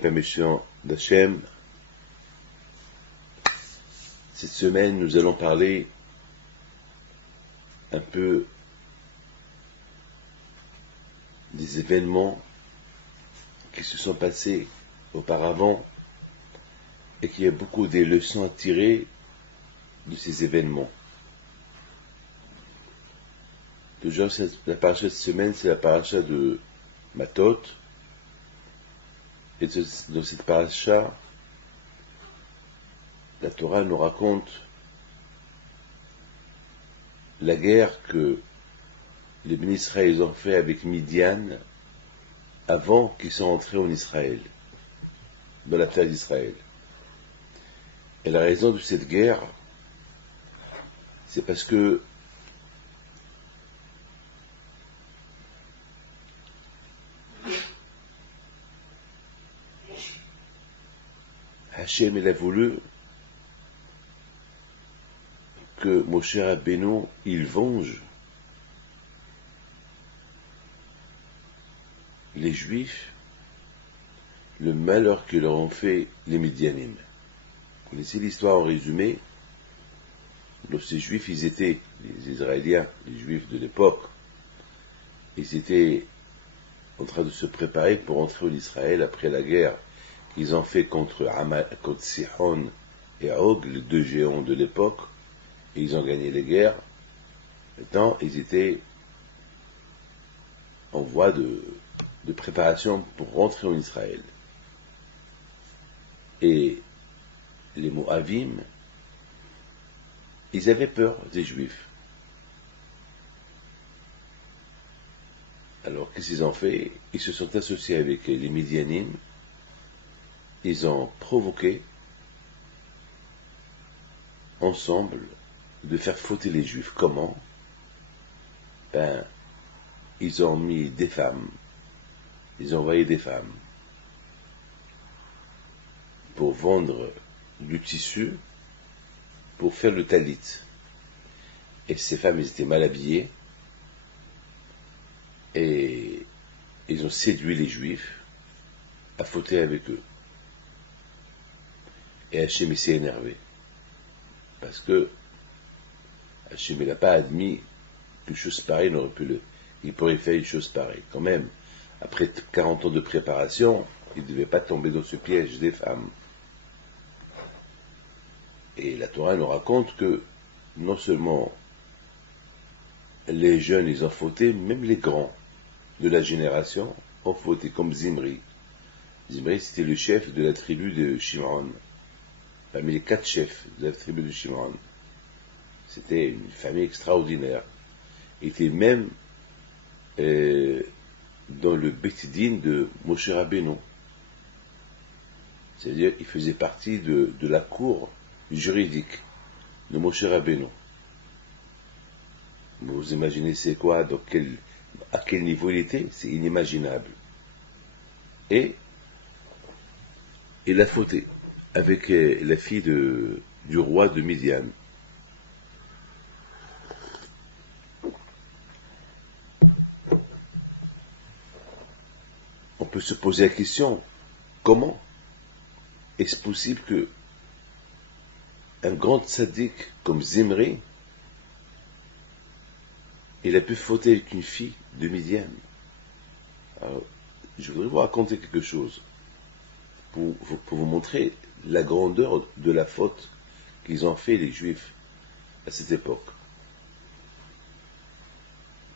permission d'Hachem, cette semaine nous allons parler un peu des événements qui se sont passés auparavant et qu'il y a beaucoup de leçons à tirer de ces événements. Déjà, la paracha de cette semaine, c'est la paracha de Matot. Et dans cette paracha, la Torah nous raconte la guerre que les bénis Israël ont fait avec Midian avant qu'ils soient entrés en Israël, dans la terre d'Israël. Et la raison de cette guerre, c'est parce que Hachem, il a voulu que Moshe Rabbeinu, il venge les Juifs, le malheur que leur ont fait les Midianim. Vous connaissez l'histoire en résumé? Donc, ces Juifs, ils étaient, les Israéliens, les Juifs de l'époque, ils étaient en train de se préparer pour entrer en Israël après la guerre qu'ils ont fait contre Sihon et Og, les deux géants de l'époque, et ils ont gagné les guerres. Maintenant, ils étaient en voie de préparation pour rentrer en Israël. Et les Moavim, ils avaient peur des Juifs. Alors, qu'est-ce qu'ils ont fait? Ils se sont associés avec les Midianim. Ils ont provoqué ensemble de faire fauter les Juifs. Comment? Ils ont mis des femmes, ils ont envoyé des femmes pour vendre du tissu pour faire le talit. Et ces femmes, elles étaient mal habillées et ils ont séduit les Juifs à fauter avec eux. Et Hachem s'est énervé parce que Hachem n'a pas admis qu'une chose pareille n'aurait pu il pourrait faire une chose pareille. Quand même, après 40 ans de préparation, il ne devait pas tomber dans ce piège des femmes. Et la Torah nous raconte que non seulement les jeunes, ils ont fauté, même les grands de la génération ont fauté, comme Zimri. Zimri, c'était le chef de la tribu de Shimon, parmi les 4 chefs de la tribu de Shimon. C'était une famille extraordinaire. Il était même dans le Beit Din de Moshe Rabbeinu. C'est-à-dire, il faisait partie de la cour juridique de Moshe Rabbeinu. Vous imaginez c'est quoi, à quel niveau il était? C'est inimaginable. Et il a fauté avec la fille du roi de Midian. On peut se poser la question, comment est-ce possible que un grand tzaddik comme Zimri, il a pu fauter avec une fille de Midian? Alors, je voudrais vous raconter quelque chose pour vous montrer la grandeur de la faute qu'ils ont fait les Juifs à cette époque.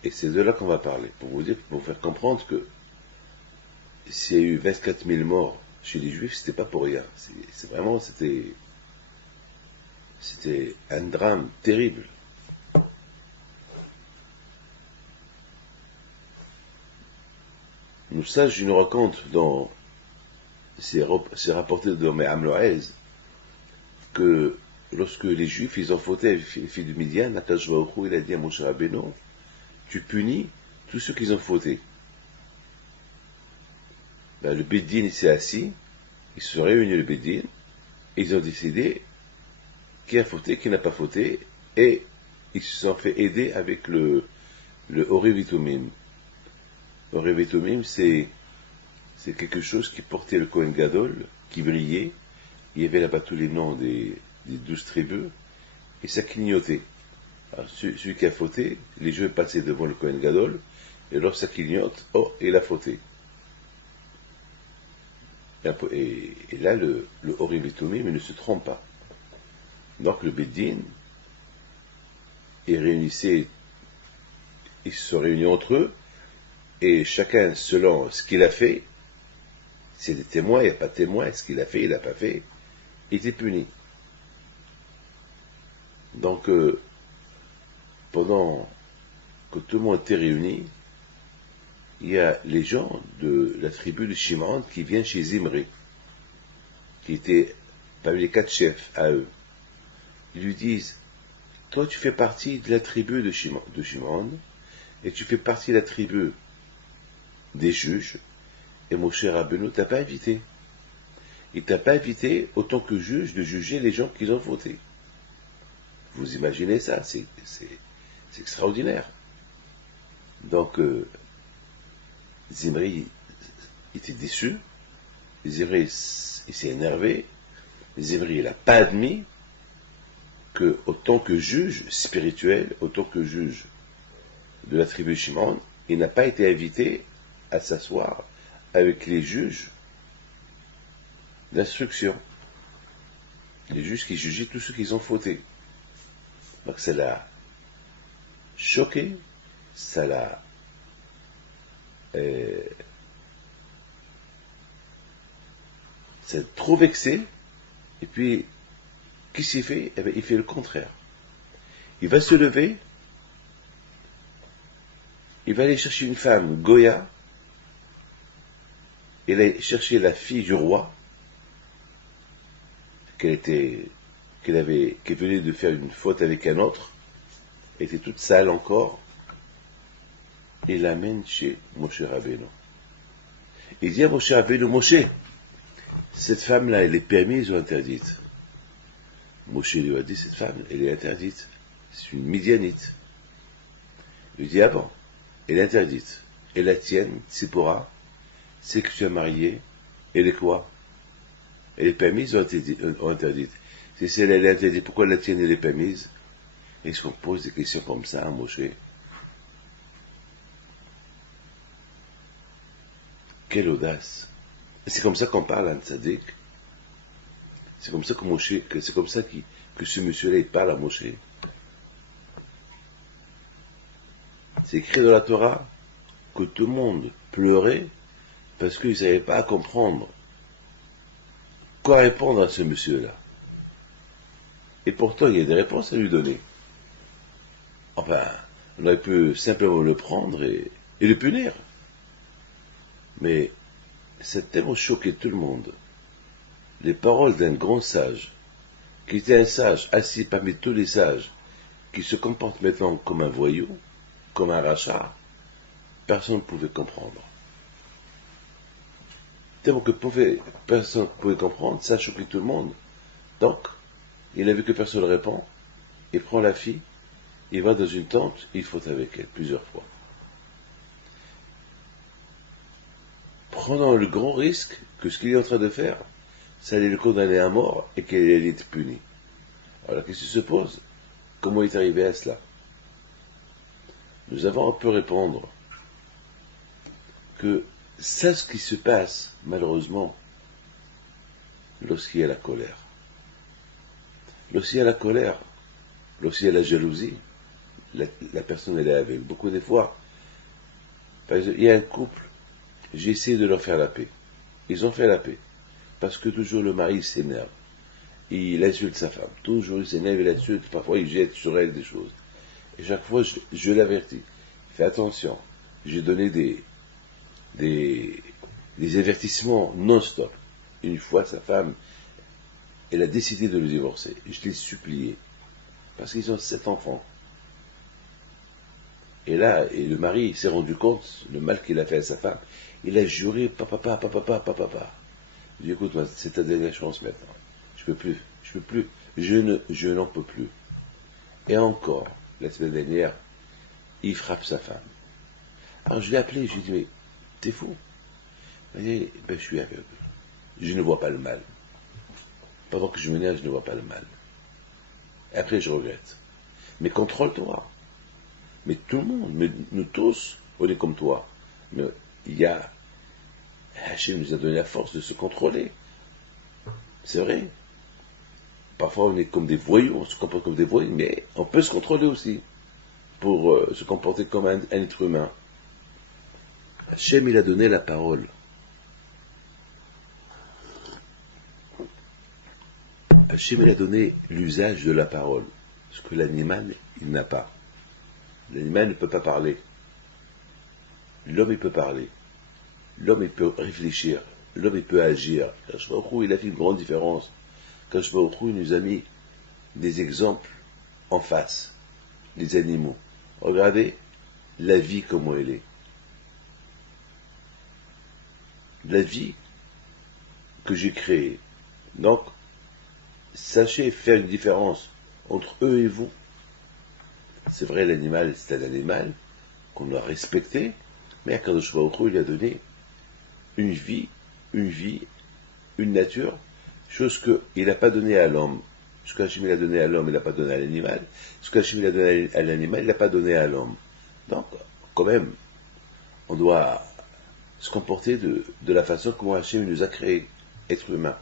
Et c'est de là qu'on va parler, pour vous faire comprendre que s'il y a eu 24 000 morts chez les Juifs, c'était pas pour rien. C'était un drame terrible. Nous sages, ils nous racontent c'est rapporté dans Me'am Lo'ez, que lorsque les Juifs, ils ont fauté avec les filles de Midian, Akadosh Baruch Hu, il a dit à Moshe Rabbeinu, tu punis tous ceux qui ont fauté. Le Beit Din s'est assis, ils se sont réunis le Beit Din, et ils ont décidé qui a fauté, qui n'a pas fauté, et ils se sont fait aider avec le Ori Vitumim. Ori Vitumim, c'est c'est quelque chose qui portait le Kohen Gadol, qui brillait. Il y avait là-bas tous les noms des 12 tribus, et ça clignotait. Alors, celui qui a fauté, les jeux passaient devant le Kohen Gadol, et alors ça clignote, oh, il a fauté. Et là, le Horib et Tumim, il ne se trompe pas. Donc le Beddin, ils se sont réunis entre eux, et chacun, selon ce qu'il a fait, s'il y a des témoins, il n'y a pas de témoins, ce qu'il a fait, il n'a pas fait, il était puni. Donc, pendant que tout le monde était réuni, il y a les gens de la tribu de Shimon qui viennent chez Zimri, qui était parmi les 4 chefs à eux. Ils lui disent, toi tu fais partie de la tribu de Shimon, et tu fais partie de la tribu des juges, et Moshe Rabbeinu t'a pas invité. Il t'a pas invité, autant que juge, de juger les gens qui ont voté. Vous imaginez ça, c'est extraordinaire. Donc, Zimri était déçu, Zimri il s'est énervé, Zimri il n'a pas admis que, autant que juge spirituel, autant que juge de la tribu Shimon, il n'a pas été invité à s'asseoir avec les juges d'instruction, les juges qui jugeaient tous ceux qui ont fauté. Donc ça l'a choqué, ça l'a trop vexé, et puis qu'est-ce qu'il fait? Eh bien, il fait le contraire. Il va se lever, il va aller chercher une femme, Goya, il va chercher la fille du roi, qui venait de faire une faute avec un autre, elle était toute sale encore, et l'amène chez Moshe Rabbeinu. Il dit à Moshe Rabbeinu, Moshe, cette femme-là, elle est permise ou interdite? Moshe lui a dit, cette femme, elle est interdite. C'est une Midianite. Il lui dit, ah bon, elle est interdite. Et la tienne, Tzipora, c'est que tu as marié, elle est quoi? Elle est permise ou interdite? Si celle elle est interdite, pourquoi la tienne elle est permise? Et si on pose des questions comme ça à Moshe, quelle audace! C'est comme ça qu'on parle à un tzaddik. C'est comme ça que Moshe, c'est comme ça que ce monsieur-là il parle à Moshe. C'est écrit dans la Torah que tout le monde pleurait parce qu'ils ne savaient pas comprendre quoi répondre à ce monsieur-là. Et pourtant, il y a des réponses à lui donner. Enfin, on aurait pu simplement le prendre et le punir. Mais ça a tellement choqué tout le monde. Les paroles d'un grand sage, qui était un sage assis parmi tous les sages, qui se comporte maintenant comme un voyou, comme un rachat, personne ne pouvait comprendre. Tellement que personne ne pouvait comprendre, ça a choqué tout le monde. Donc, il a vu que personne ne répond, il prend la fille, il va dans une tente, il faut avec elle plusieurs fois. Prenant le grand risque que ce qu'il est en train de faire, ça allait le condamner à mort et qu'il allait être puni. Alors, qu'est-ce qui se pose? Comment il est arrivé à cela? Nous avons un peu répondre que c'est ce qui se passe, malheureusement, lorsqu'il y a la colère. Lorsqu'il y a la colère, lorsqu'il y a la jalousie, la personne elle est avec. Beaucoup de fois, par exemple, il y a un couple, j'ai essayé de leur faire la paix. Ils ont fait la paix. Parce que toujours le mari s'énerve. Il insulte sa femme. Toujours il s'énerve, il l'insulte. Parfois il jette sur elle des choses. Et chaque fois je l'avertis. Fais attention. J'ai donné des avertissements non-stop. Une fois, sa femme, elle a décidé de le divorcer. Et je l'ai supplié. Parce qu'ils ont 7 enfants. Et là, le mari s'est rendu compte, le mal qu'il a fait à sa femme. Il a juré, papa. Je lui ai dit, écoute, moi, c'est ta dernière chance maintenant. Je peux plus, je n'en peux plus. Et encore, la semaine dernière, il frappe sa femme. Alors je l'ai appelé, je lui ai dit, mais t'es fou. Et ben, je suis aveugle. Je ne vois pas le mal. Pendant que je m'énerve, je ne vois pas le mal. Et après, je regrette. Mais contrôle-toi. Mais tout le monde, mais nous tous, on est comme toi. Mais il y a... Hachem nous a donné la force de se contrôler. C'est vrai. Parfois, on est comme des voyous, on se comporte comme des voyous, mais on peut se contrôler aussi pour se comporter comme un être humain. Hachem, il a donné la parole. Hachem, il a donné l'usage de la parole. Ce que l'animal, il n'a pas. L'animal ne peut pas parler. L'homme, il peut parler. L'homme, il peut réfléchir. L'homme, il peut agir. Kadosh Baruch Hu, il a fait une grande différence. Kadosh Baruch Hu, il nous a mis des exemples en face. Les animaux. Regardez la vie, comment elle est. La vie que j'ai créée. Donc, sachez faire une différence entre eux et vous. C'est vrai, l'animal, c'est un animal qu'on doit respecter, mais Akadosh Baruch Hu, il a donné une vie, une nature, chose qu'il n'a pas donnée à l'homme. Ce qu'Hachem a donné à l'homme, il n'a pas donné à l'animal. Ce qu'Hachem a donné à l'animal, il n'a pas donné à l'homme. Donc, quand même, on doit se comporter de la façon comment Hachem nous a créés, être humains.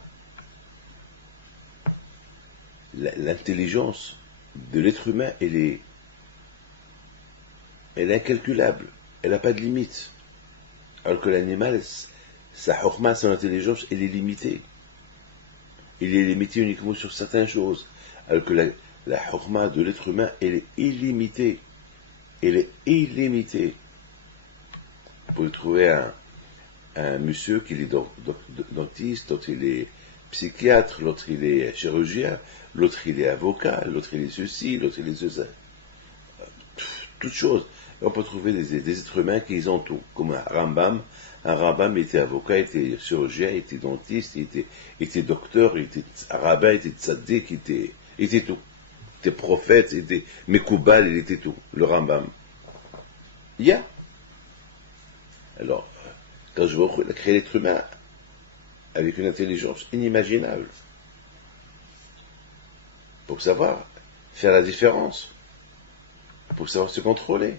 L'intelligence de l'être humain, elle est incalculable. Elle n'a pas de limite. Alors que l'animal, sa chokma, son intelligence, elle est limitée. Il est limité uniquement sur certaines choses. Alors que la chokma de l'être humain, elle est illimitée. Elle est illimitée. Vous pouvez trouver un monsieur qui est dentiste, l'autre il est psychiatre, l'autre il est chirurgien, l'autre il est avocat, l'autre il est ceci, l'autre il est ceci. Toutes choses. Et on peut trouver des êtres humains qui ont tout, comme un Rambam. Un Rambam était avocat, était chirurgien, était dentiste, était docteur, était rabbin, était tzaddik, était tout. Il était prophète, il était Mekoubal, il était tout. Le Rambam. Il y a. Alors, quand je vois qu'il a créé l'être humain avec une intelligence inimaginable, pour savoir faire la différence, pour savoir se contrôler.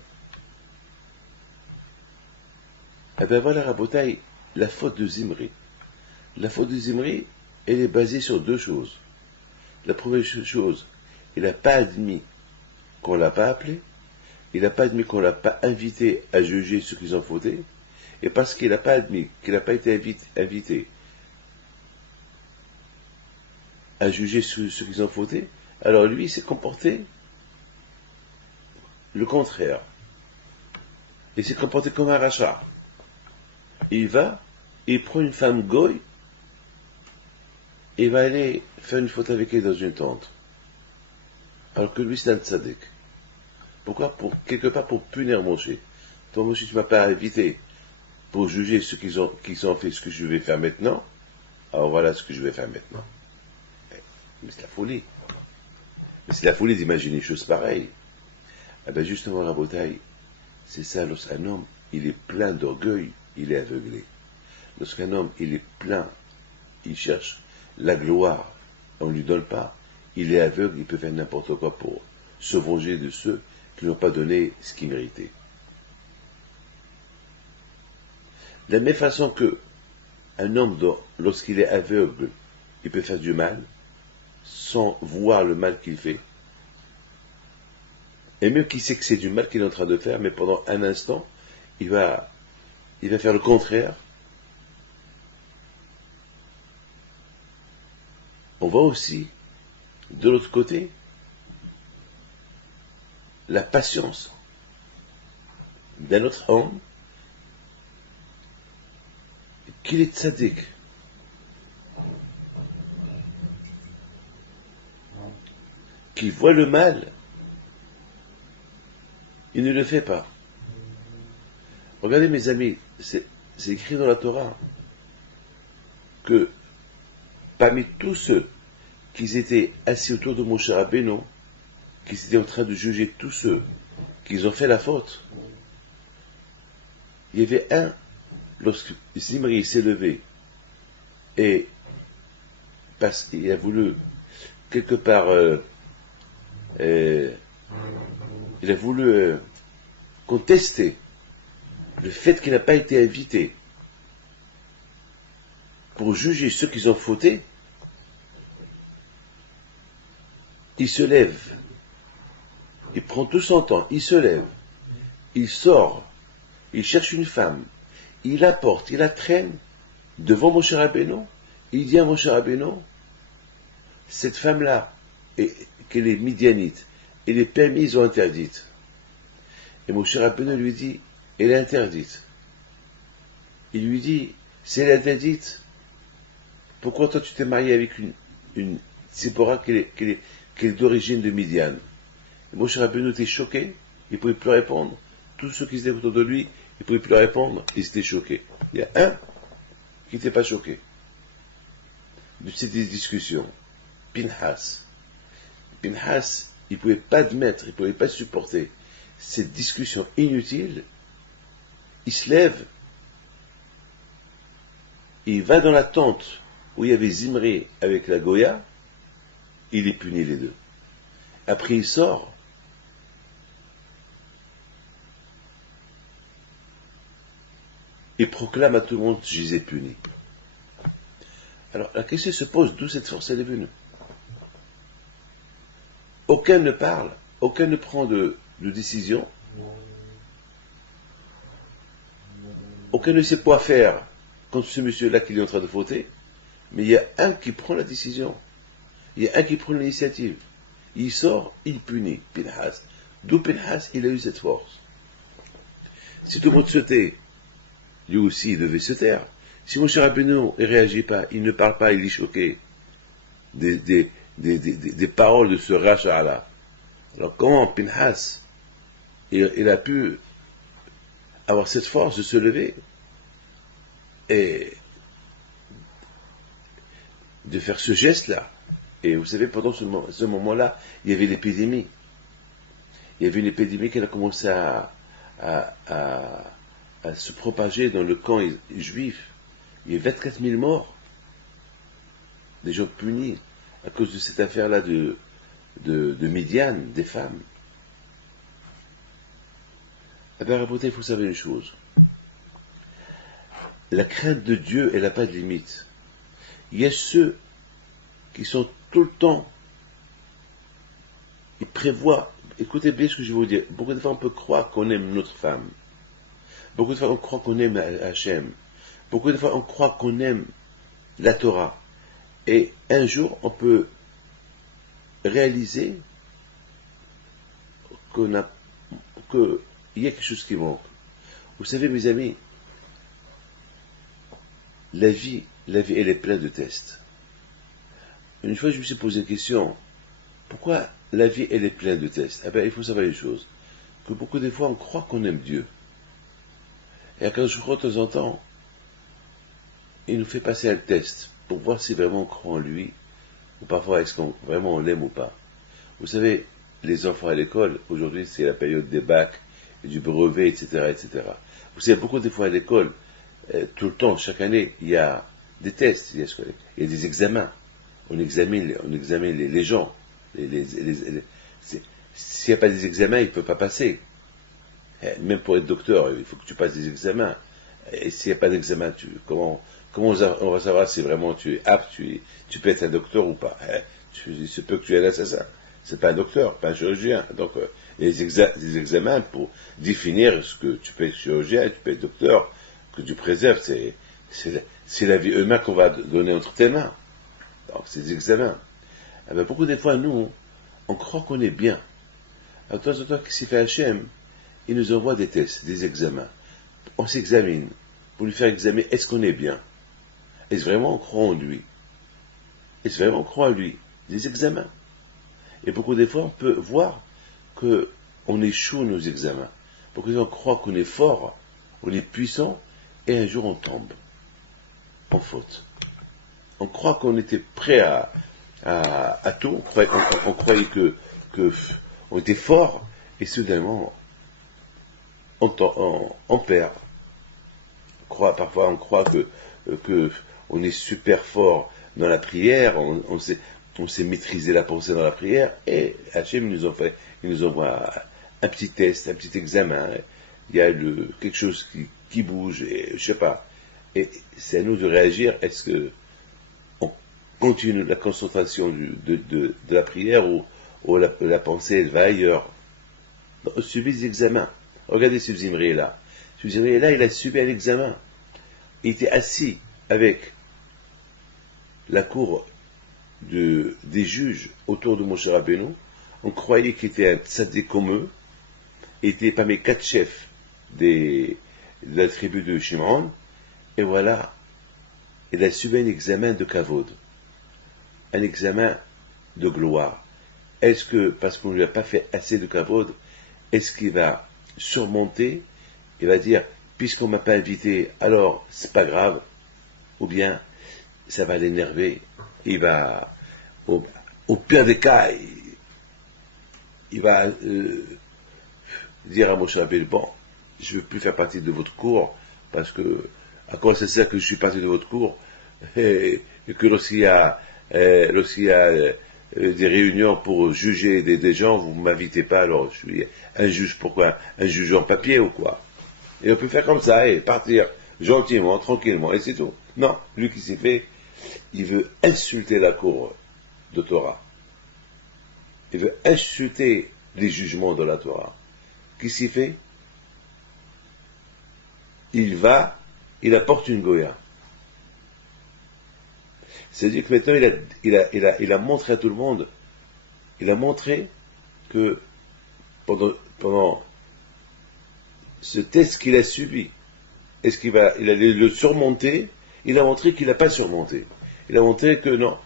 Eh bien voilà, Rabotaï, la faute de Zimri. La faute de Zimri, elle est basée sur deux choses. La première chose, il n'a pas admis qu'on ne l'a pas appelé, il n'a pas admis qu'on ne l'a pas invité à juger ce qu'ils ont fauté, et parce qu'il n'a pas admis, qu'il n'a pas été invité à juger ce qu'ils ont fauté, alors lui, il s'est comporté le contraire. Il s'est comporté comme un rachat. Il prend une femme goy, il va aller faire une faute avec elle dans une tente. Alors que lui, c'est un tzaddik. Pourquoi? Quelque part pour punir Moshe. Toi, Moshe, tu ne m'as pas invité pour juger ce qu'ils ont fait, ce que je vais faire maintenant. Alors voilà ce que je vais faire maintenant. Mais c'est la folie. Mais c'est la folie d'imaginer une chose pareille. Eh bien justement, Rabotaï, c'est ça, lorsqu'un homme, il est plein d'orgueil, il est aveuglé. Lorsqu'un homme, il est plein, il cherche la gloire, on ne lui donne pas, il est aveugle, il peut faire n'importe quoi pour se venger de ceux qui n'ont pas donné ce qu'il méritait. De la même façon que un homme, lorsqu'il est aveugle, il peut faire du mal, sans voir le mal qu'il fait, et même qu'il sait que c'est du mal qu'il est en train de faire, mais pendant un instant, il va faire le contraire. On voit aussi, de l'autre côté, la patience d'un autre homme qu'il est tzaddik, qu'il voit le mal, il ne le fait pas. Regardez mes amis, c'est écrit dans la Torah que parmi tous ceux qui étaient assis autour de Moshe Rabbeinu, qui étaient en train de juger tous ceux qui ont fait la faute, il y avait un, lorsque Zimri s'est levé et il a voulu quelque part il a voulu contester le fait qu'il n'a pas été invité pour juger ceux qui ont fauté, il se lève, il prend tout son temps, il se lève, il sort, il cherche une femme, il la porte, il la traîne devant Moshe Rabbeinu, il dit à Moshe Rabbeinu, cette femme-là, qu'elle est midianite, elle est permise ou interdite. Et Moshe Rabbeinu lui dit, elle est interdite. Il lui dit, si elle est interdite, pourquoi toi tu t'es marié avec une Tsipora qui est d'origine de Midian? Et Moshe Rabbeinu était choqué, il ne pouvait plus répondre. Tous ceux qui étaient autour de lui, ils ne pouvaient plus répondre, ils étaient choqués. Il y a un qui n'était pas choqué de cette discussion, Pinhas. Pinhas, il ne pouvait pas admettre, il ne pouvait pas supporter cette discussion inutile. Il se lève, il va dans la tente où il y avait Zimri avec la Goya, il les punit les deux. Après il sort, il proclame à tout le monde, je les ai punis. Alors la question se pose, d'où cette force elle est venue? Aucun ne parle, aucun ne prend de décision, aucun ne sait quoi faire contre ce monsieur-là qui est en train de fauter, mais il y a un qui prend la décision, il y a un qui prend l'initiative, il sort, il punit, Pinhas. D'où Pinhas, il a eu cette force. Si tout le monde se tait, lui aussi il devait se taire. Si Moshe Rabbeinu ne réagit pas, il ne parle pas, il est choqué des paroles de ce Racha-là. Alors comment Pinhas il a pu avoir cette force de se lever et de faire ce geste-là? Et vous savez, pendant ce moment-là, il y avait l'épidémie. Il y avait une épidémie qui a commencé à se propager dans le camp juif. Il y a 24 000 morts, des gens punis à cause de cette affaire-là de Midian, des femmes. Eh bien, il faut savoir une chose. La crainte de Dieu, elle n'a pas de limite. Il y a ceux qui sont tout le temps, ils prévoient, écoutez bien ce que je vais vous dire, beaucoup de fois on peut croire qu'on aime notre femme, beaucoup de fois on croit qu'on aime Hachem, beaucoup de fois on croit qu'on aime la Torah, et un jour on peut réaliser qu'il y a quelque chose qui manque. Vous savez mes amis, la vie elle est pleine de tests. Une fois je me suis posé la question, pourquoi la vie elle est pleine de tests? Eh bien il faut savoir une chose, que beaucoup de fois on croit qu'on aime Dieu. Et quand je crois de temps en temps, il nous fait passer un test pour voir si vraiment on croit en lui, ou parfois est-ce qu'on vraiment on l'aime ou pas. Vous savez, les enfants à l'école, aujourd'hui c'est la période des bacs, et du brevet, etc., etc. Vous savez, beaucoup de fois à l'école, tout le temps, chaque année, il y a des tests, il y a des examens. On examine les gens. S'il n'y a pas des examens, il ne peut pas passer. Même pour être docteur, il faut que tu passes des examens. Et s'il n'y a pas d'examen, comment on va savoir si vraiment tu es apte, tu peux être un docteur ou pas? Il se peut que tu es un assassin. C'est pas un docteur, pas un chirurgien. Donc, les examens pour définir ce que tu peux être chirurgien, tu peux être docteur, que tu préserves, c'est la vie humaine qu'on va donner entre tes mains. Donc, ces examens. Eh bien, beaucoup de fois, nous, on croit qu'on est bien. Alors, de temps en temps, qu'est-ce qu'il fait Hachem? Il nous envoie des tests, des examens. On s'examine pour lui faire examiner, est-ce qu'on est bien? Est-ce vraiment on croit en lui? Est-ce vraiment on croit en lui? Des examens. Et beaucoup de fois, on peut voir qu'on échoue nos examens. Beaucoup de fois, on croit qu'on est fort, on est puissant, et un jour on tombe en faute. On croit qu'on était prêt à tout, on croyait qu'on était fort, et soudainement, on perd. parfois on croit que on est super fort dans la prière, on sait maîtriser la pensée dans la prière, et Hachem il nous envoie un petit test, un petit examen. Il y a quelque chose qui bouge, et je sais pas. Et c'est à nous de réagir. Est-ce que on continue la concentration de la prière, ou la pensée elle va ailleurs? On subit des examens. Regardez ce Zimri là. Ce Zimri là, il a subi un examen. Il était assis avec la cour des juges autour de Moshe Rabbeinu. On croyait qu'il était un tzaddik comme eux. Il était parmi 4 chefs de la tribu de Shimon. Et voilà, il a subi un examen de kavod, un examen de gloire. Est-ce que, parce qu'on ne lui a pas fait assez de kavod, est-ce qu'il va surmonter, il va dire, puisqu'on ne m'a pas invité, alors c'est pas grave, ou bien ça va l'énerver, il va, au pire des cas, il va dire à Moshe Rabbeinu, bon, je ne veux plus faire partie de votre cour, parce que à quoi ça sert que je suis parti de votre cour, et que lorsqu'il y a des réunions pour juger des gens, vous ne m'invitez pas, alors je suis un juge, pourquoi? Un juge en papier ou quoi? Et on peut faire comme ça et partir gentiment, tranquillement, et c'est tout. Non, lui qui s'est fait, il veut insulter la cour de Torah. Il veut insulter les jugements de la Torah. Qui s'y fait? Il apporte une goya. C'est-à-dire que maintenant il a montré à tout le monde, il a montré que pendant ce test qu'il a subi, est-ce qu'il allait le surmonter? Il a montré qu'il n'a pas surmonté. Il a montré que non.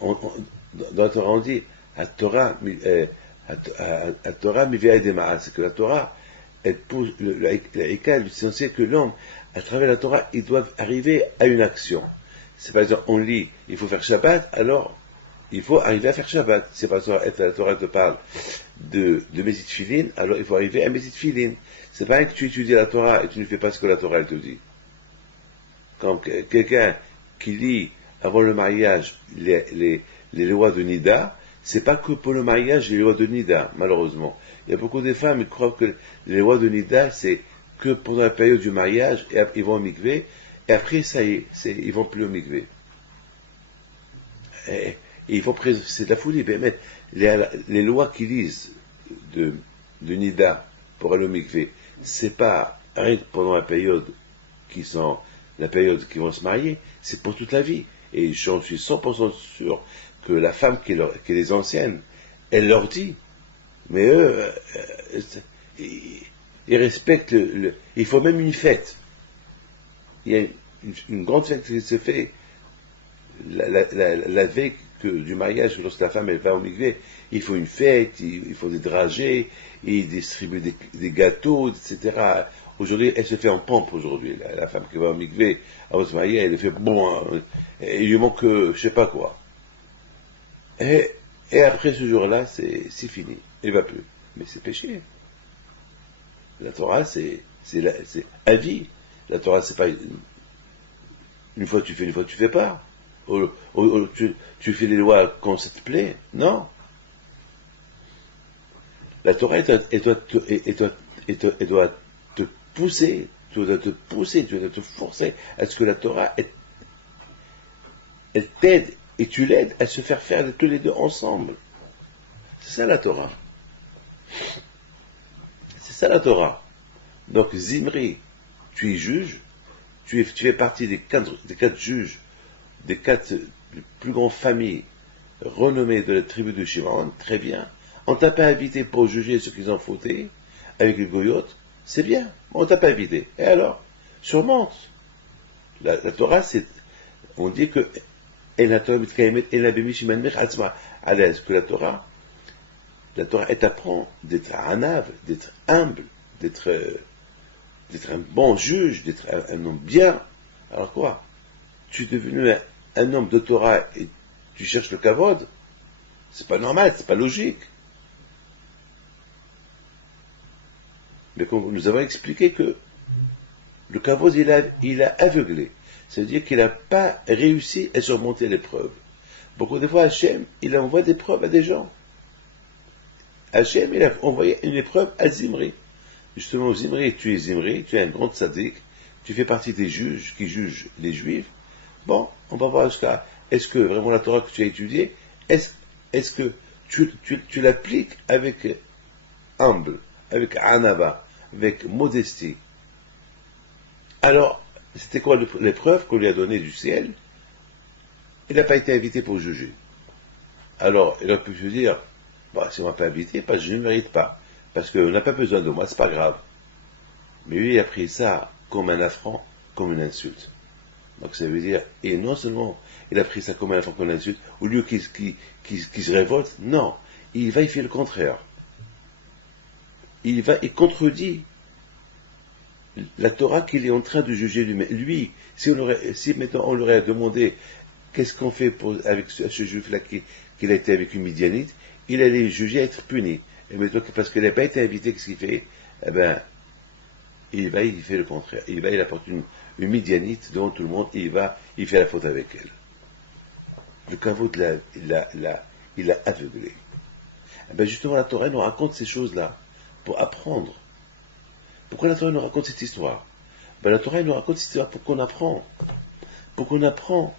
Dans la Torah on dit, à Torah mivea edema, c'est que la Torah, elle pousse, c'est censé que l'homme, à travers la Torah, il doit arriver à une action. C'est par exemple, on lit, il faut faire Shabbat, alors il faut arriver à faire Shabbat. C'est pas ça, la Torah te parle de Mesit Filin, alors il faut arriver à Mesit Filin. C'est pas que tu étudies la Torah et tu ne fais pas ce que la Torah elle te dit. Quand quelqu'un qui lit avant le mariage les lois de Nida, c'est pas que pour le mariage les lois de Nida, malheureusement. Il y a beaucoup de femmes qui croient que les lois de Nida, c'est que pendant la période du mariage, et ils vont au mikvé, et après, ça y est, ils vont plus au mikvé. Et ils vont c'est de la folie. Mais les lois qu'ils lisent de Nida pour aller au mikvé, c'est pas rien que pendant la période la période qui vont se marier, c'est pour toute la vie. Et j'en suis 100% sûr que la femme qui est ancienne, elle leur dit, mais eux, ils respectent il faut même une fête. Il y a une grande fête qui se fait la veille du mariage, lorsque la femme elle va au mikvé, il faut une fête, il faut des dragées, ils distribuent des gâteaux, etc. Aujourd'hui, elle se fait en pompe aujourd'hui, la femme qui va au mikvé, avant de se marier, elle fait bon, il lui manque je sais pas quoi. Et après ce jour-là, c'est fini, il ne va plus. Mais c'est péché. La Torah, c'est à vie. La Torah, c'est pas une fois tu fais, une fois tu fais pas. Tu fais les lois quand ça te plaît. Non. La Torah, elle doit te pousser, tu dois te forcer à ce que la Torah, elle t'aide et tu l'aides à se faire tous les deux ensemble. C'est ça la Torah. C'est ça la Torah. Donc Zimri, tu es juge, tu fais partie des quatre juges, des 4 plus grandes familles renommées de la tribu de Shimon, très bien. On t'a pas invité pour juger ceux qui ont fauté avec les goyotes, c'est bien, on t'a pas invité. Et alors, surmonte. La Torah, on dit que la Torah, elle t'apprend d'être anav, d'être humble, d'être un bon juge, d'être un homme bien. Alors quoi? Tu es devenu un homme de Torah et tu cherches le kavod? C'est pas normal, c'est pas logique. Mais nous avons expliqué que Le kavod, il a aveuglé. C'est-à-dire qu'il n'a pas réussi à surmonter l'épreuve. Beaucoup de fois, Hachem, il envoie des preuves à des gens. Hachem, il a envoyé une épreuve à Zimri. Justement, Zimri, tu es un grand tzaddik, tu fais partie des juges qui jugent les juifs. Bon, on va voir jusqu'à, est-ce que vraiment la Torah que tu as étudiée, est-ce que tu l'appliques avec humble, avec anava, avec modestie? Alors, c'était quoi l'épreuve qu'on lui a donnée du ciel? Il n'a pas été invité pour juger. Alors, il a pu se dire, bah, si on ne m'a pas invité, parce que je ne mérite pas, parce qu'on n'a pas besoin de moi, c'est pas grave. Mais lui, il a pris ça comme un affront, comme une insulte. Donc ça veut dire, et non seulement il a pris ça comme un affront, comme une insulte, au lieu qu'il se révolte, non, il fait le contraire. Il contredit la Torah qu'il est en train de juger lui-même. Lui, si maintenant on lui aurait demandé qu'est-ce qu'on fait avec ce juif-là qu'il a été avec une Midianite, il allait juger être puni. Et maintenant, parce qu'il n'a pas été invité, qu'est-ce qu'il fait? Eh bien, il fait le contraire. Il apporte une Midianite devant tout le monde, il fait la faute avec elle. Le kavod, il l'a aveuglé. Eh bien, justement, la Torah nous raconte ces choses-là pour apprendre. Pourquoi la Torah nous raconte cette histoire? Ben, la Torah nous raconte cette histoire pour qu'on apprend. Pour qu'on apprend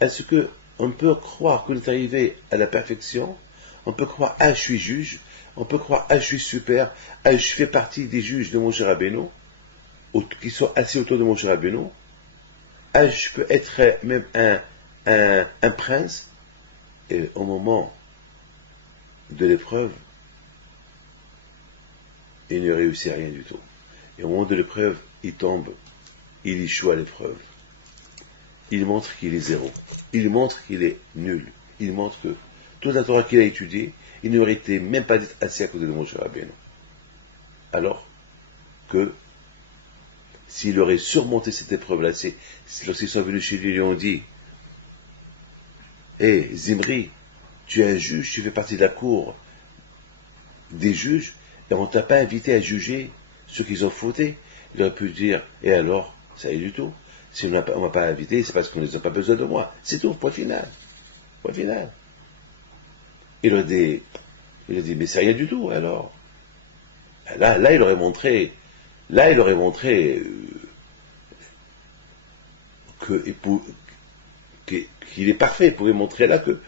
à ce que on peut croire qu'on est arrivé à la perfection, on peut croire, ah, je suis juge, on peut croire, ah, je suis super, ah, je fais partie des juges de Moshe Rabbeinu, qui sont assis autour de Moshe Rabbeinu, ah, je peux être même un prince, et au moment de l'épreuve, il ne réussit rien du tout. Et au moment de l'épreuve, il tombe, il échoue à l'épreuve. Il montre qu'il est zéro. Il montre qu'il est nul. Il montre que toute la Torah qu'il a étudiée, il ne méritait même pas d'être assis à côté de Moshe Rabbeinu. Alors que s'il aurait surmonté cette épreuve-là, lorsqu'ils sont venus chez lui, ils lui ont dit, hé, Zimri, tu es un juge, tu fais partie de la cour des juges, et on ne t'a pas invité à juger ceux qui ont fauté. Il aurait pu dire, et alors, ça y est du tout. Si on ne m'a pas invité, c'est parce qu'on n'a pas besoin de moi. C'est tout, point final. Point final. Il a dit, mais c'est rien du tout, alors. Là, il aurait montré qu'il est parfait. Il pouvait montrer là que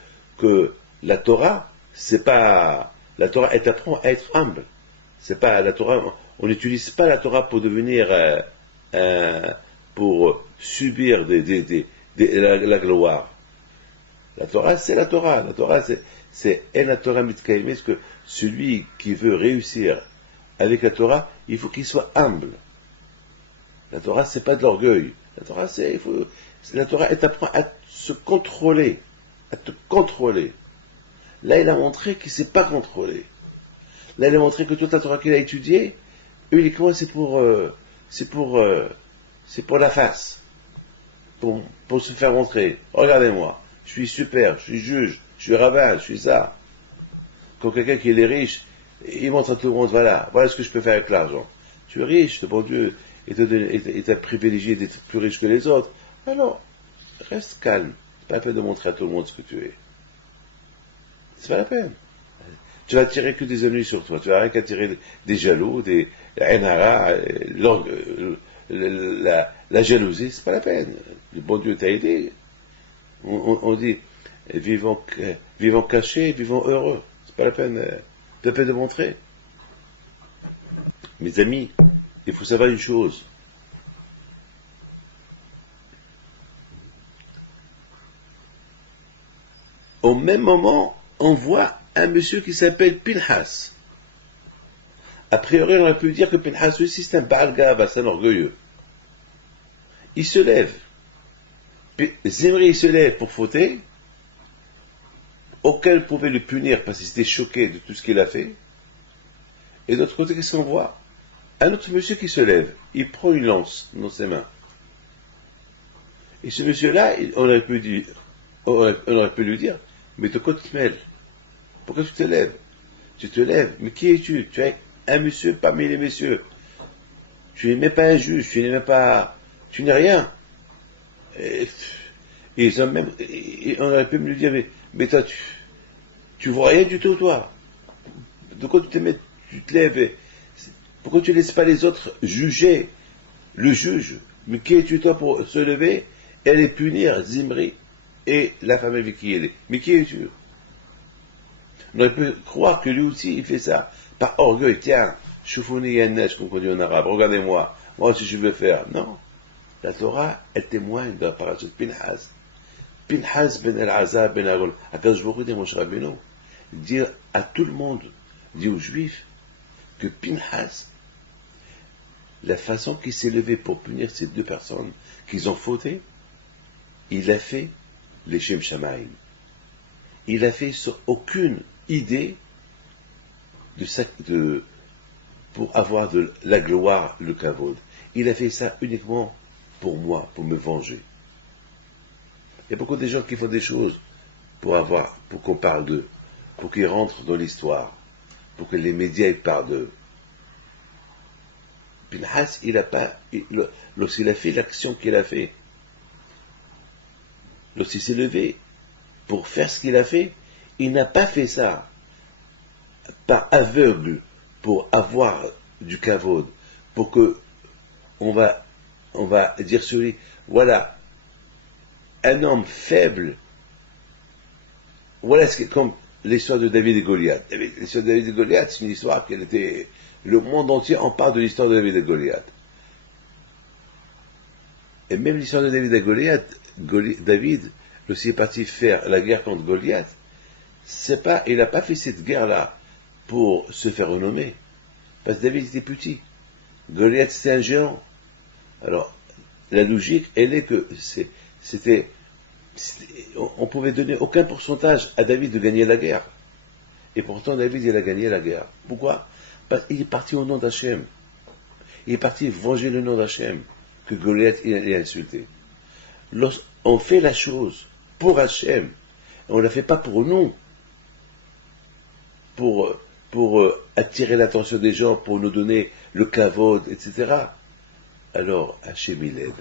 la Torah, c'est pas, la Torah, elle t'apprend à être humble. C'est pas la Torah, on n'utilise pas la Torah pour devenir, pour subir la gloire. La Torah, c'est la Torah. La Torah, c'est la Torah mitkayim, que celui qui veut réussir avec la Torah, il faut qu'il soit humble. La Torah, c'est pas de l'orgueil. La Torah, la Torah, elle t'apprend à se contrôler, à te contrôler. Là, il a montré qu'il ne s'est pas contrôlé. Là, il a montré que toute la Torah qu'il a étudiée, uniquement, c'est pour la face. Pour se faire montrer. Regardez-moi, je suis super, je suis juge, je suis rabbin, je suis ça. Quand quelqu'un qui est riche, il montre à tout le monde, voilà ce que je peux faire avec l'argent. Tu es riche, le bon Dieu t'a privilégié d'être plus riche que les autres. Alors, reste calme. C'est pas la peine de montrer à tout le monde ce que tu es. C'est pas la peine. Tu vas attirer que des ennuis sur toi. Tu vas rien qu'attirer des jaloux, des hainara, la jalousie. C'est pas la peine. Le bon Dieu t'a aidé. On dit, vivons cachés, vivons heureux. C'est pas la peine de montrer. Mes amis, il faut savoir une chose. Au même moment, on voit un monsieur qui s'appelle Pinhas. A priori, on aurait pu dire que Pinhas aussi, c'est un Baal Gava, c'est un orgueilleux. Il se lève. Zimri, il se lève pour fauter, auquel pouvait le punir parce qu'il était choqué de tout ce qu'il a fait. Et de l'autre côté, qu'est-ce qu'on voit? Un autre monsieur qui se lève, il prend une lance dans ses mains. Et ce monsieur-là, on aurait pu lui dire, mais de quoi tu te mêles? Pourquoi tu te lèves? Tu te lèves, mais qui es-tu? Tu es un monsieur parmi les messieurs. Tu n'es même pas un juge, tu n'es même pas... Tu n'es rien. Et ils ont même... on aurait pu me lui dire, mais toi, tu vois rien du tout, toi. De quoi tu te mets, tu te lèves pourquoi tu ne laisses pas les autres juger le juge? Mais qui es-tu toi pour se lever et aller punir Zimri et la femme avec qui elle est? Mais qui es-tu? On aurait pu croire que lui aussi il fait ça par orgueil. Tiens, choufouni yannesh, comme on dit en arabe, regardez-moi, moi aussi je veux faire. Non, la Torah, elle témoigne de la parashat Pinhas. Pinhas ben el-Azar ben Aaron, Akadosh Baruch Hu dit Moshe Rabbeinu, dire à tout le monde, dit aux Juifs, que Pinhas, la façon qu'il s'est levé pour punir ces deux personnes qu'ils ont fauté, il a fait les Shem Shamaim. Il a fait sur aucune idée pour avoir de la gloire, le kavod. Il a fait ça uniquement pour moi, pour me venger. Il y a beaucoup de gens qui font des choses pour qu'on parle d'eux, pour qu'ils rentrent dans l'histoire, pour que les médias parlent d'eux. Pinhas, lorsqu'il a fait l'action qu'il a fait, lorsqu'il s'est levé pour faire ce qu'il a fait, il n'a pas fait ça par aveugle pour avoir du kavod, pour que on va dire sur lui, voilà, un homme faible, voilà comme l'histoire de David et Goliath. L'histoire de David et Goliath, c'est une histoire qu'elle était... Le monde entier en parle de l'histoire de David et Goliath. Et même l'histoire de David et Goliath, David, lorsqu'il est parti faire la guerre contre Goliath, il n'a pas fait cette guerre-là pour se faire renommer. Parce que David était petit. Goliath, c'était un géant. Alors, la logique, elle est que on pouvait donner aucun pourcentage à David de gagner la guerre. Et pourtant, David, il a gagné la guerre. Pourquoi? Parce qu'il est parti au nom d'Hachem. Il est parti venger le nom d'Hachem que Goliath il a insulté. Lorsqu'on fait la chose pour Hachem, on ne la fait pas pour nous, pour attirer l'attention des gens, pour nous donner le kavod, etc. Alors, Hachem, il aide.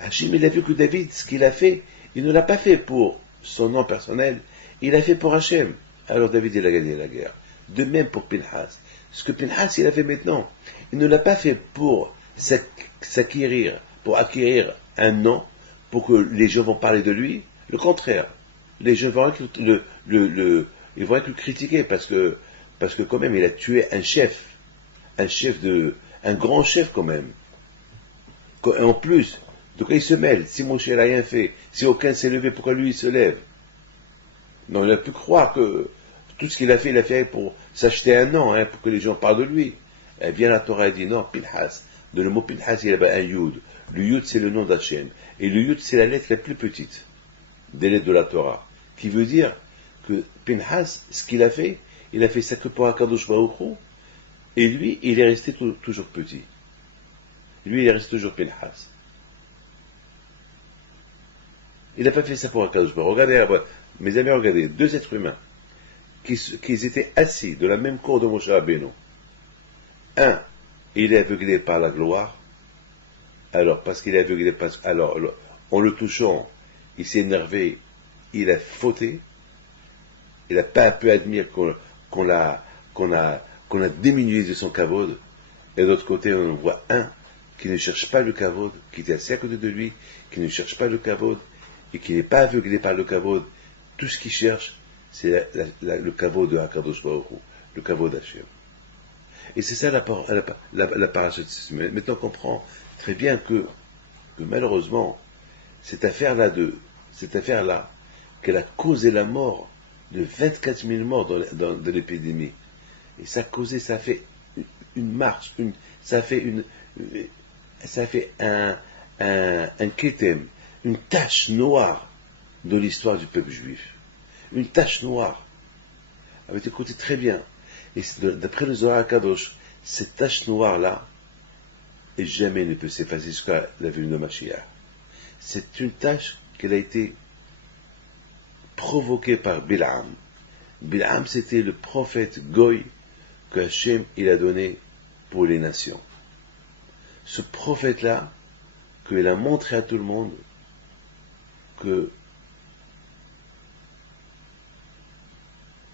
Hachem, il a vu que David, ce qu'il a fait, il ne l'a pas fait pour son nom personnel, il l'a fait pour Hachem. Alors David, il a gagné la guerre. De même pour Pinhas. Ce que Pinhas, il a fait maintenant, il ne l'a pas fait pour acquérir un nom, pour que les gens vont parler de lui. Le contraire. Les gens vont ils vont être critiqués parce que quand même, il a tué un grand chef quand même. En plus, de quoi il se mêle? Si Moshe n'a rien fait, si aucun s'est levé, pourquoi lui il se lève? Non, il a pu croire que tout ce qu'il a fait, il a fait pour s'acheter un nom, pour que les gens parlent de lui. Eh bien, la Torah dit non, Pinhas. De le mot Pinhas, il y avait un Yud. Le Yud, c'est le nom d'Hachem. Et le Yud, c'est la lettre la plus petite des lettres de la Torah. Qui veut dire que Pinhas, ce qu'il a fait, il a fait ça que pour Akadosh Baruch Hu. Et lui, il est resté toujours petit. Lui, il reste toujours Pinhas. Il n'a pas fait ça pour Akadosh Baruch Hu. Regardez, mes amis, regardez, deux êtres humains qui étaient assis de la même cour de Moshe Rabbeinu. Un, il est aveuglé par la gloire. Alors, parce qu'il est aveuglé, en le touchant, il s'est énervé, il a fauté. Il n'a pas pu admettre qu'on a diminué de son kavod. Et de l'autre côté, on voit un qui ne cherche pas le kavod, qui est assis à côté de lui, qui ne cherche pas le kavod, et qui n'est pas aveuglé par le kavod. Tout ce qu'il cherche, c'est le kavod de Hakadosh Baruch Hu, le kavod d'Hachem. Et c'est ça la parashat. Maintenant, on comprend très bien que malheureusement, cette affaire-là, qu'elle a causé la mort de 24 000 morts dans l'épidémie. Et ça a fait une marche, ça a fait un kétem, une tache noire de l'histoire du peuple juif. Une tache noire. Avec écoutez très bien. Et d'après le Zohar Kadosh, cette tache noire-là, et jamais ne peut s'effacer jusqu'à la venue de Mashiach. C'est une tache qui a été provoquée par Bilam. Bilam, c'était le prophète Goy que Hachem il a donné pour les nations. ce prophète-là, qu'il a montré à tout le monde que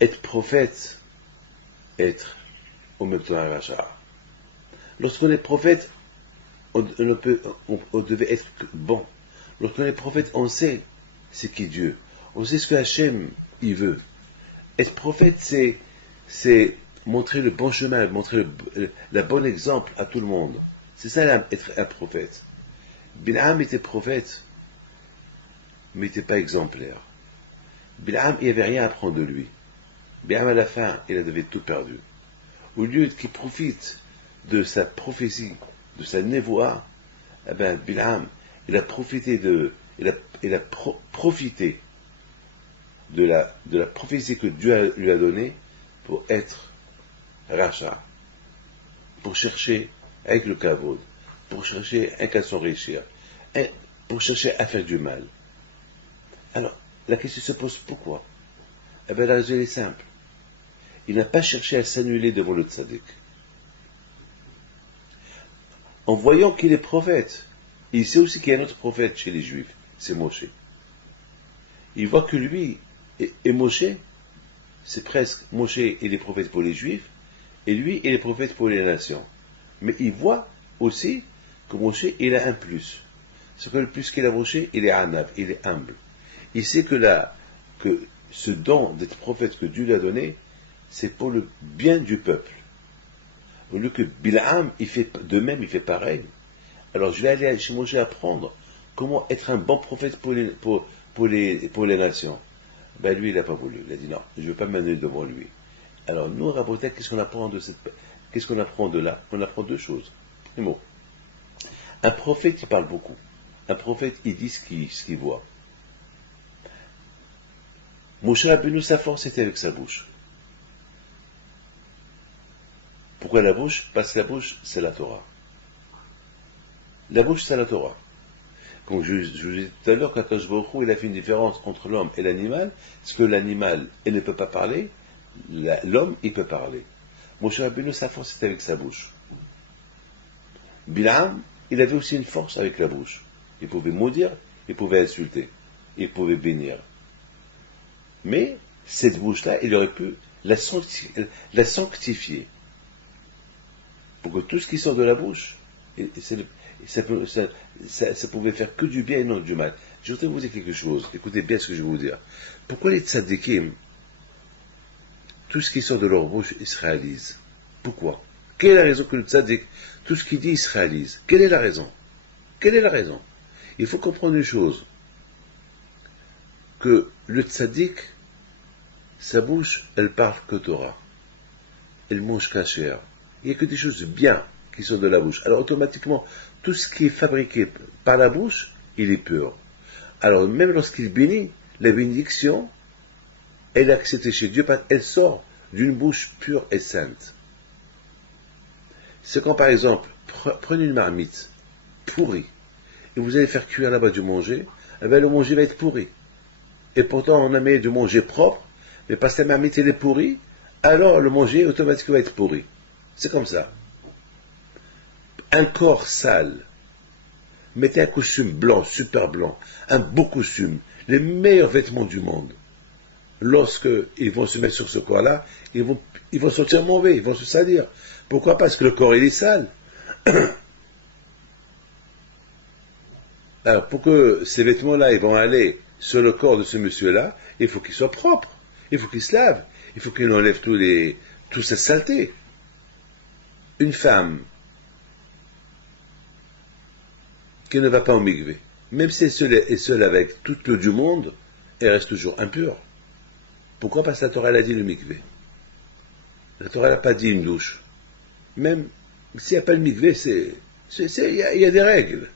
être prophète, être au même temps un rachat. Lorsqu'on est prophète, on devait être bon. Lorsqu'on est prophète, on sait ce qu'est Dieu. On sait ce que Hachem il veut. Être prophète, c'est montrer le bon chemin, montrer le bon exemple à tout le monde. C'est ça être un prophète. Bil'am était prophète, mais il n'était pas exemplaire. Bil'am, il n'y avait rien à apprendre de lui. Bil'am, à la fin, il avait tout perdu. Au lieu qu'il profite de sa prophétie, de sa névoie, eh ben, Bil'am, il a profité profité de la prophétie que Dieu lui a donnée pour être rachat, pour chercher avec le kavod, pour chercher à s'enrichir, pour chercher à faire du mal. Alors, la question se pose pourquoi? Eh bien, la raison est simple. Il n'a pas cherché à s'annuler devant le tzaddik. En voyant qu'il est prophète, il sait aussi qu'il y a un autre prophète chez les Juifs, c'est Moshe. Il voit que lui et Moshe, c'est presque, Moshe est les prophètes pour les Juifs, et lui est les prophètes pour les nations. Mais il voit aussi que Moshe, il a un plus. C'est que le plus qu'il a Moshe, il est anav, il est humble. Il sait que ce don d'être prophète que Dieu lui a donné, c'est pour le bien du peuple. Au lieu que Bil'am, il fait de même, il fait pareil. Alors je vais aller chez Moshe apprendre comment être un bon prophète pour les nations. Ben lui, il n'a pas voulu. Il a dit non, je ne veux pas m'amener devant lui. Alors nous, Rabotai, qu'est-ce qu'on apprend de là? On apprend deux choses. Primo, un prophète, il parle beaucoup. Un prophète, il dit ce qu'il voit. Moshe Rabbeinu, sa force était avec sa bouche. Pourquoi la bouche? Parce que la bouche, c'est la Torah. La bouche, c'est la Torah. Comme je vous ai dit tout à l'heure, qu'Akadosh Baruch Hu, il a fait une différence entre l'homme et l'animal, parce que l'animal, il ne peut pas parler, l'homme, il peut parler. Moshe Rabbeinu, sa force, c'était avec sa bouche. Bil'am, il avait aussi une force avec la bouche. Il pouvait maudire, il pouvait insulter, il pouvait bénir. Mais, cette bouche-là, il aurait pu la sanctifier. Pour que tout ce qui sort de la bouche, ça pouvait faire que du bien et non du mal. Je voudrais vous dire quelque chose. Écoutez bien ce que je vais vous dire. Pourquoi les tzadikim, tout ce qui sort de leur bouche, ils se réalisent? Pourquoi? Quelle est la raison que le tzadik, tout ce qu'il dit, il se réalise? Quelle est la raison? Quelle est la raison? Il faut comprendre une chose. Que le tzaddik, sa bouche, elle parle que Torah. Elle mange kasher. Il n'y a que des choses bien qui sont de la bouche. Alors automatiquement, tout ce qui est fabriqué par la bouche, il est pur. Alors même lorsqu'il bénit, la bénédiction, elle est acceptée chez Dieu parce qu'elle sort d'une bouche pure et sainte. C'est quand par exemple, prenez une marmite pourrie, et vous allez faire cuire là-bas du manger, eh bien, le manger va être pourri. Et pourtant on a mis du manger propre, mais parce que la marmite elle est pourrie, alors le manger automatiquement va être pourri. C'est comme ça. Un corps sale. Mettez un costume blanc, super blanc, un beau costume, les meilleurs vêtements du monde. Lorsque ils vont se mettre sur ce corps-là, ils vont sentir mauvais, ils vont se salir. Pourquoi? Parce que le corps il est sale. Alors pour que ces vêtements-là ils vont aller sur le corps de ce monsieur-là, il faut qu'il soit propre, il faut qu'il se lave, il faut qu'il enlève toute cette saleté. Une femme qui ne va pas au mikvé, même si elle est seule avec toute l'eau du monde, elle reste toujours impure. Pourquoi? Parce que la Torah elle a dit le mikvé. La Torah n'a pas dit une douche. Même s'il n'y a pas le mikvé, il y a des règles.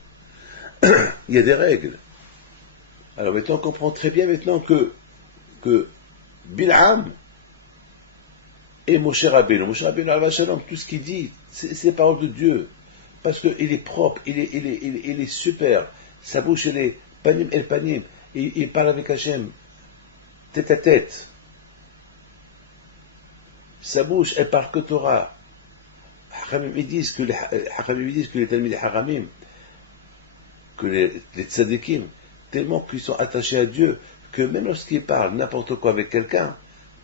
Il y a des règles. Alors maintenant on comprend très bien maintenant que Bil'am et Moshe Rabbeinu, tout ce qu'il dit, c'est les paroles de Dieu. Parce qu'il est propre, il est super. Sa bouche, elle est panim el panim. Il parle avec Hachem, tête à tête. Sa bouche, elle parle que Torah. Hachamim disent que les Talmidei Haramim, que les tzadikim, tellement qu'ils sont attachés à Dieu, que même lorsqu'ils parlent n'importe quoi avec quelqu'un,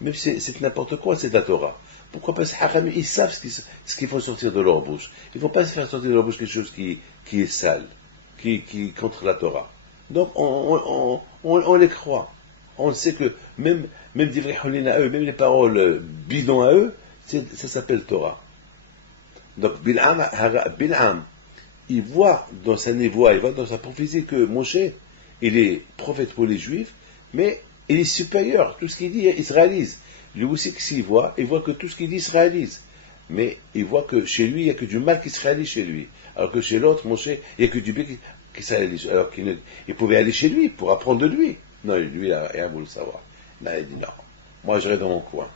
même si c'est n'importe quoi, c'est de la Torah. Pourquoi? Parce que Hachamim, ils savent ce qu'il faut sortir de leur bouche. Il ne faut pas se faire sortir de leur bouche quelque chose qui est sale, qui est contre la Torah. Donc on les croit. On sait que même Divrei Hulin à eux, même les paroles bidons à eux, ça s'appelle Torah. Donc Bil'am, il voit dans sa névoie, il voit dans sa prophétie que Moshe, il est prophète pour les Juifs, mais il est supérieur. Tout ce qu'il dit, il se réalise. Lui aussi, s'il voit, il voit que tout ce qu'il dit se réalise. Mais il voit que chez lui, il n'y a que du mal qui se réalise chez lui. Alors que chez l'autre, Moshe, il n'y a que du bien qui se réalise. Alors qu'il pouvait aller chez lui pour apprendre de lui. Non, lui, il n'a rien voulu savoir. Là, il dit non. Moi, je reste dans mon coin.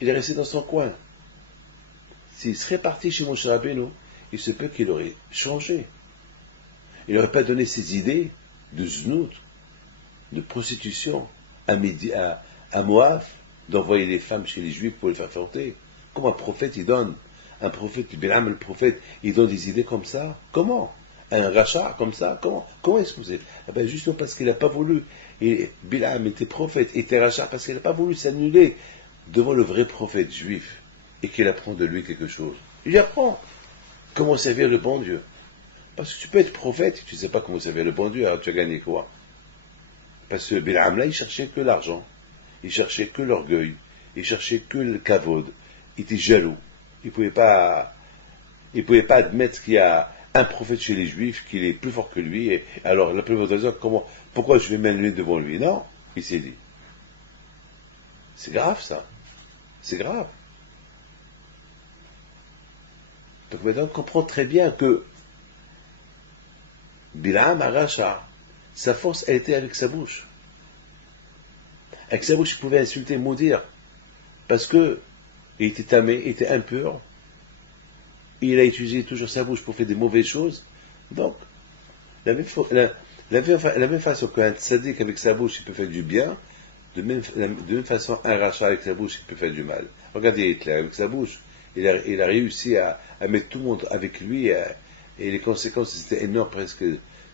Il est resté dans son coin. S'il serait parti chez Moshe Rabbeinu, il se peut qu'il aurait changé. Il n'aurait pas donné ses idées de znout, de prostitution, à Moab, d'envoyer les femmes chez les Juifs pour les faire chanter. Comment un prophète, il donne, un prophète, Bilam le prophète, il donne des idées comme ça? Comment? Un rachat comme ça? Comment est-ce que vous êtes? Eh bien, justement parce qu'il n'a pas voulu. Et Bilam était prophète, était rachat parce qu'il n'a pas voulu s'annuler devant le vrai prophète juif et qu'il apprend de lui quelque chose. Il apprend comment servir le bon Dieu. Parce que tu peux être prophète et tu ne sais pas comment servir le bon Dieu, alors tu as gagné quoi? Parce que Bilam là, il cherchait que l'argent, il cherchait que l'orgueil, il cherchait que le kavod, il était jaloux, il ne pouvait pas admettre qu'il y a un prophète chez les Juifs qui est plus fort que lui, et alors la première raison, pourquoi je vais m'élever devant lui? Non, il s'est dit. C'est grave ça, c'est grave. Donc maintenant on comprend très bien que Bilam Aracha, sa force, elle était avec sa bouche. Avec sa bouche, il pouvait insulter, maudire, parce que il était tamé, il était impur, il a utilisé toujours sa bouche pour faire des mauvaises choses. Donc, la même façon qu'un tzaddik avec sa bouche, il peut faire du bien, de même façon, un rachat avec sa bouche, il peut faire du mal. Regardez Hitler, avec sa bouche, il a réussi à mettre tout le monde avec lui, et les conséquences, c'était énorme, presque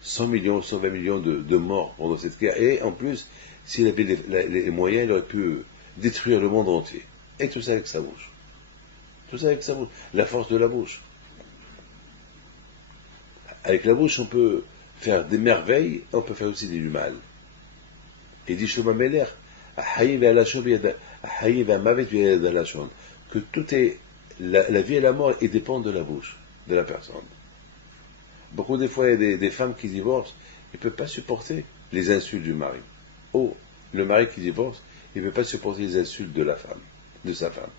100 millions, 120 millions de morts pendant cette guerre. Et en plus, s'il avait les moyens, il aurait pu détruire le monde entier. Et tout ça avec sa bouche. Tout ça avec sa bouche. La force de la bouche. Avec la bouche, on peut faire des merveilles, on peut faire aussi du mal. Et dit Shlomo Ameler, que tout est, la vie et la mort, ils dépendent de la bouche de la personne. Beaucoup de fois, il y a des femmes qui divorcent, ils ne peuvent pas supporter les insultes du mari. Oh, le mari qui divorce, il ne peut pas supporter les insultes de la femme, de sa femme.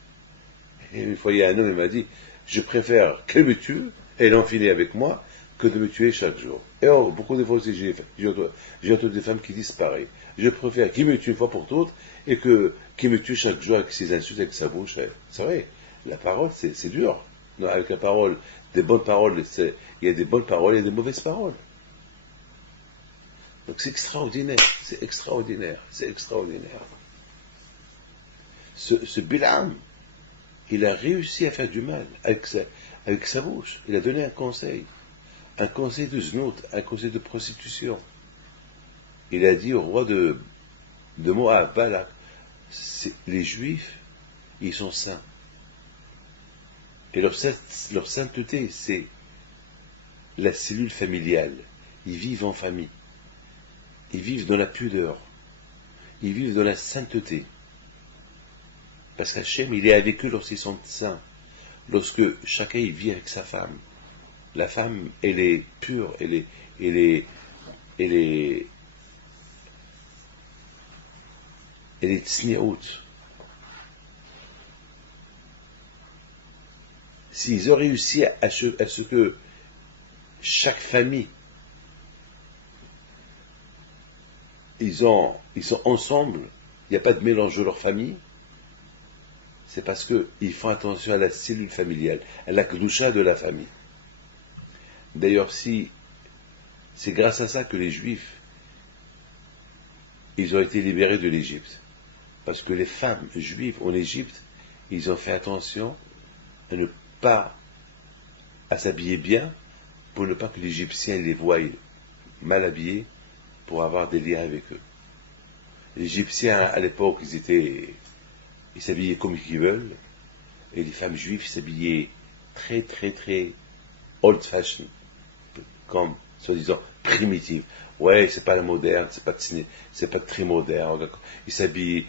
Et une fois, il y a un homme qui m'a dit, je préfère qu'elle me tue, et l'enfiler avec moi, que de me tuer chaque jour. Et or, beaucoup de fois aussi, j'ai entendu des femmes qui disent pareil. Je préfère qu'il me tue une fois pour toutes, et qu'il me tue chaque jour avec ses insultes, avec sa bouche. C'est vrai, la parole, c'est dur. Non, avec la parole, des bonnes paroles, il y a des bonnes paroles et des mauvaises paroles. Donc c'est extraordinaire, c'est extraordinaire, c'est extraordinaire. Ce Bilam, il a réussi à faire du mal avec sa bouche. Il a donné un conseil de znout, un conseil de prostitution. Il a dit au roi de Moab, Balak, les Juifs, ils sont saints. Et leur sainteté, c'est la cellule familiale. Ils vivent en famille. Ils vivent dans la pudeur. Ils vivent dans la sainteté. Parce qu'Hachem, il est avec eux lorsqu'ils sont saints. Lorsque chacun il vit avec sa femme. La femme, elle est pure, elle est tsniout. S'ils ont réussi à ce que chaque famille, ils sont ensemble, il n'y a pas de mélange de leur famille, c'est parce qu'ils font attention à la cellule familiale, à la kedusha de la famille. D'ailleurs, c'est grâce à ça que les Juifs, ils ont été libérés de l'Égypte. Parce que les femmes juives en Égypte, ils ont fait attention à ne pas à s'habiller bien pour ne pas que l'Égyptien les voie mal habillés pour avoir des liens avec eux. Les Égyptiens, à l'époque, ils s'habillaient comme ils veulent, et les femmes juives s'habillaient très, très, très old-fashioned, comme, soi-disant, primitives. Ouais, c'est pas la moderne, c'est pas très moderne, d'accord. Ils s'habillent,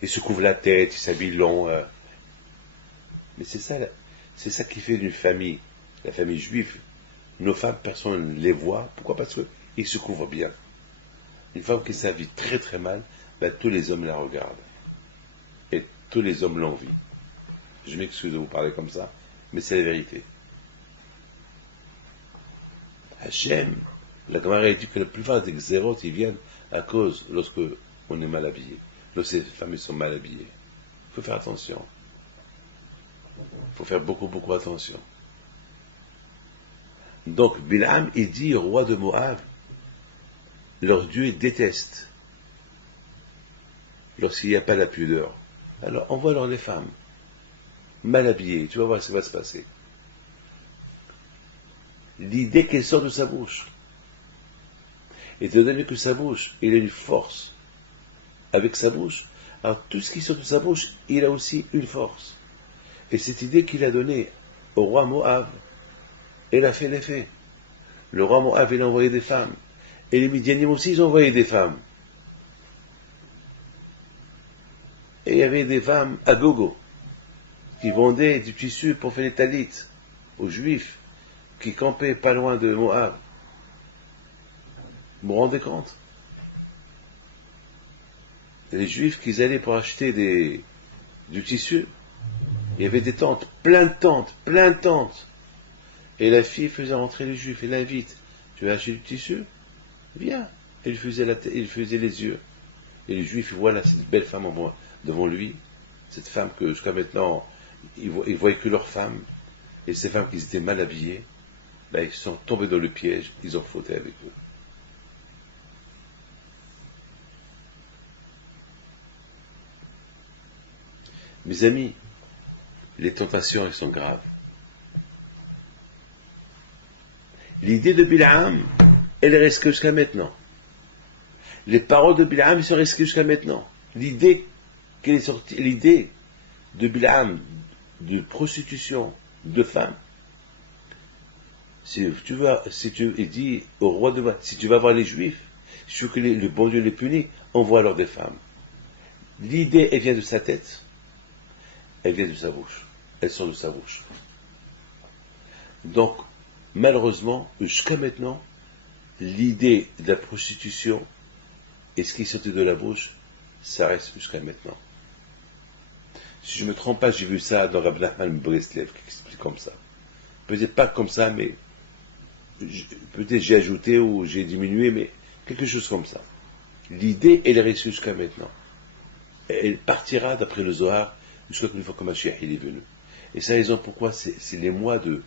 ils se couvrent la tête, ils s'habillent long. Mais c'est ça qui fait d'une famille, la famille juive. Nos femmes, personne ne les voit. Pourquoi? Parce qu'ils se couvrent bien. Une femme qui s'habille très très mal, ben, tous les hommes la regardent. Et tous les hommes l'envient. Je m'excuse de vous parler comme ça, mais c'est la vérité. Hachem, la Gemara dit que la plupart des xérotes, ils viennent à cause lorsque on est mal habillé. Lorsque les femmes sont mal habillées. Il faut faire attention. Il faut faire beaucoup, beaucoup attention. Donc, Bil'am, il dit au roi de Moab, leur Dieu déteste lorsqu'il n'y a pas la pudeur. Alors, envoie-leur les femmes, mal habillées, tu vas voir ce qui va se passer. L'idée qu'elle sort de sa bouche, étant donné que sa bouche, il a une force avec sa bouche, alors tout ce qui sort de sa bouche, il a aussi une force. Et cette idée qu'il a donnée au roi Moab, elle a fait l'effet. Le roi Moab, il a envoyé des femmes. Et les Midianim aussi, ils ont envoyé des femmes. Et il y avait des femmes à gogo qui vendaient du tissu pour faire les talites aux Juifs qui campaient pas loin de Moab. Vous vous rendez compte? Les Juifs qui allaient pour acheter du tissu, il y avait des tentes, plein de tentes, plein de tentes. Et la fille faisait rentrer les Juifs et l'invite. Tu veux acheter du tissu? Viens. Et il faisait les yeux. Et les Juifs, voilà cette belle femme devant lui, cette femme que jusqu'à maintenant, ils voyaient que leur femme. Et ces femmes qui étaient mal habillées, là, ils sont tombés dans le piège, ils ont fauté avec eux. Mes amis, les tentations, elles sont graves. L'idée de Bil'am, elle est restée jusqu'à maintenant. Les paroles de Bil'am sont restées jusqu'à maintenant. L'idée de Bil'am, de prostitution de femmes, il dit au roi de Moab, si tu vas voir les Juifs, si tu veux que le bon Dieu les punit, envoie-leur des femmes. L'idée, elle vient de sa tête, elle vient de sa bouche. Elle sort de sa bouche. Donc, malheureusement, jusqu'à maintenant, l'idée de la prostitution et ce qui sortait de la bouche, ça reste jusqu'à maintenant. Si je ne me trompe pas, j'ai vu ça dans Rabbi Nachman Breslev qui explique comme ça. Peut-être pas comme ça, mais peut-être j'ai ajouté ou j'ai diminué, mais quelque chose comme ça. L'idée, elle est restée jusqu'à maintenant. Elle partira, d'après le Zohar, jusqu'à une fois que Mashiach il est venu. Et c'est la raison pourquoi c'est les mois de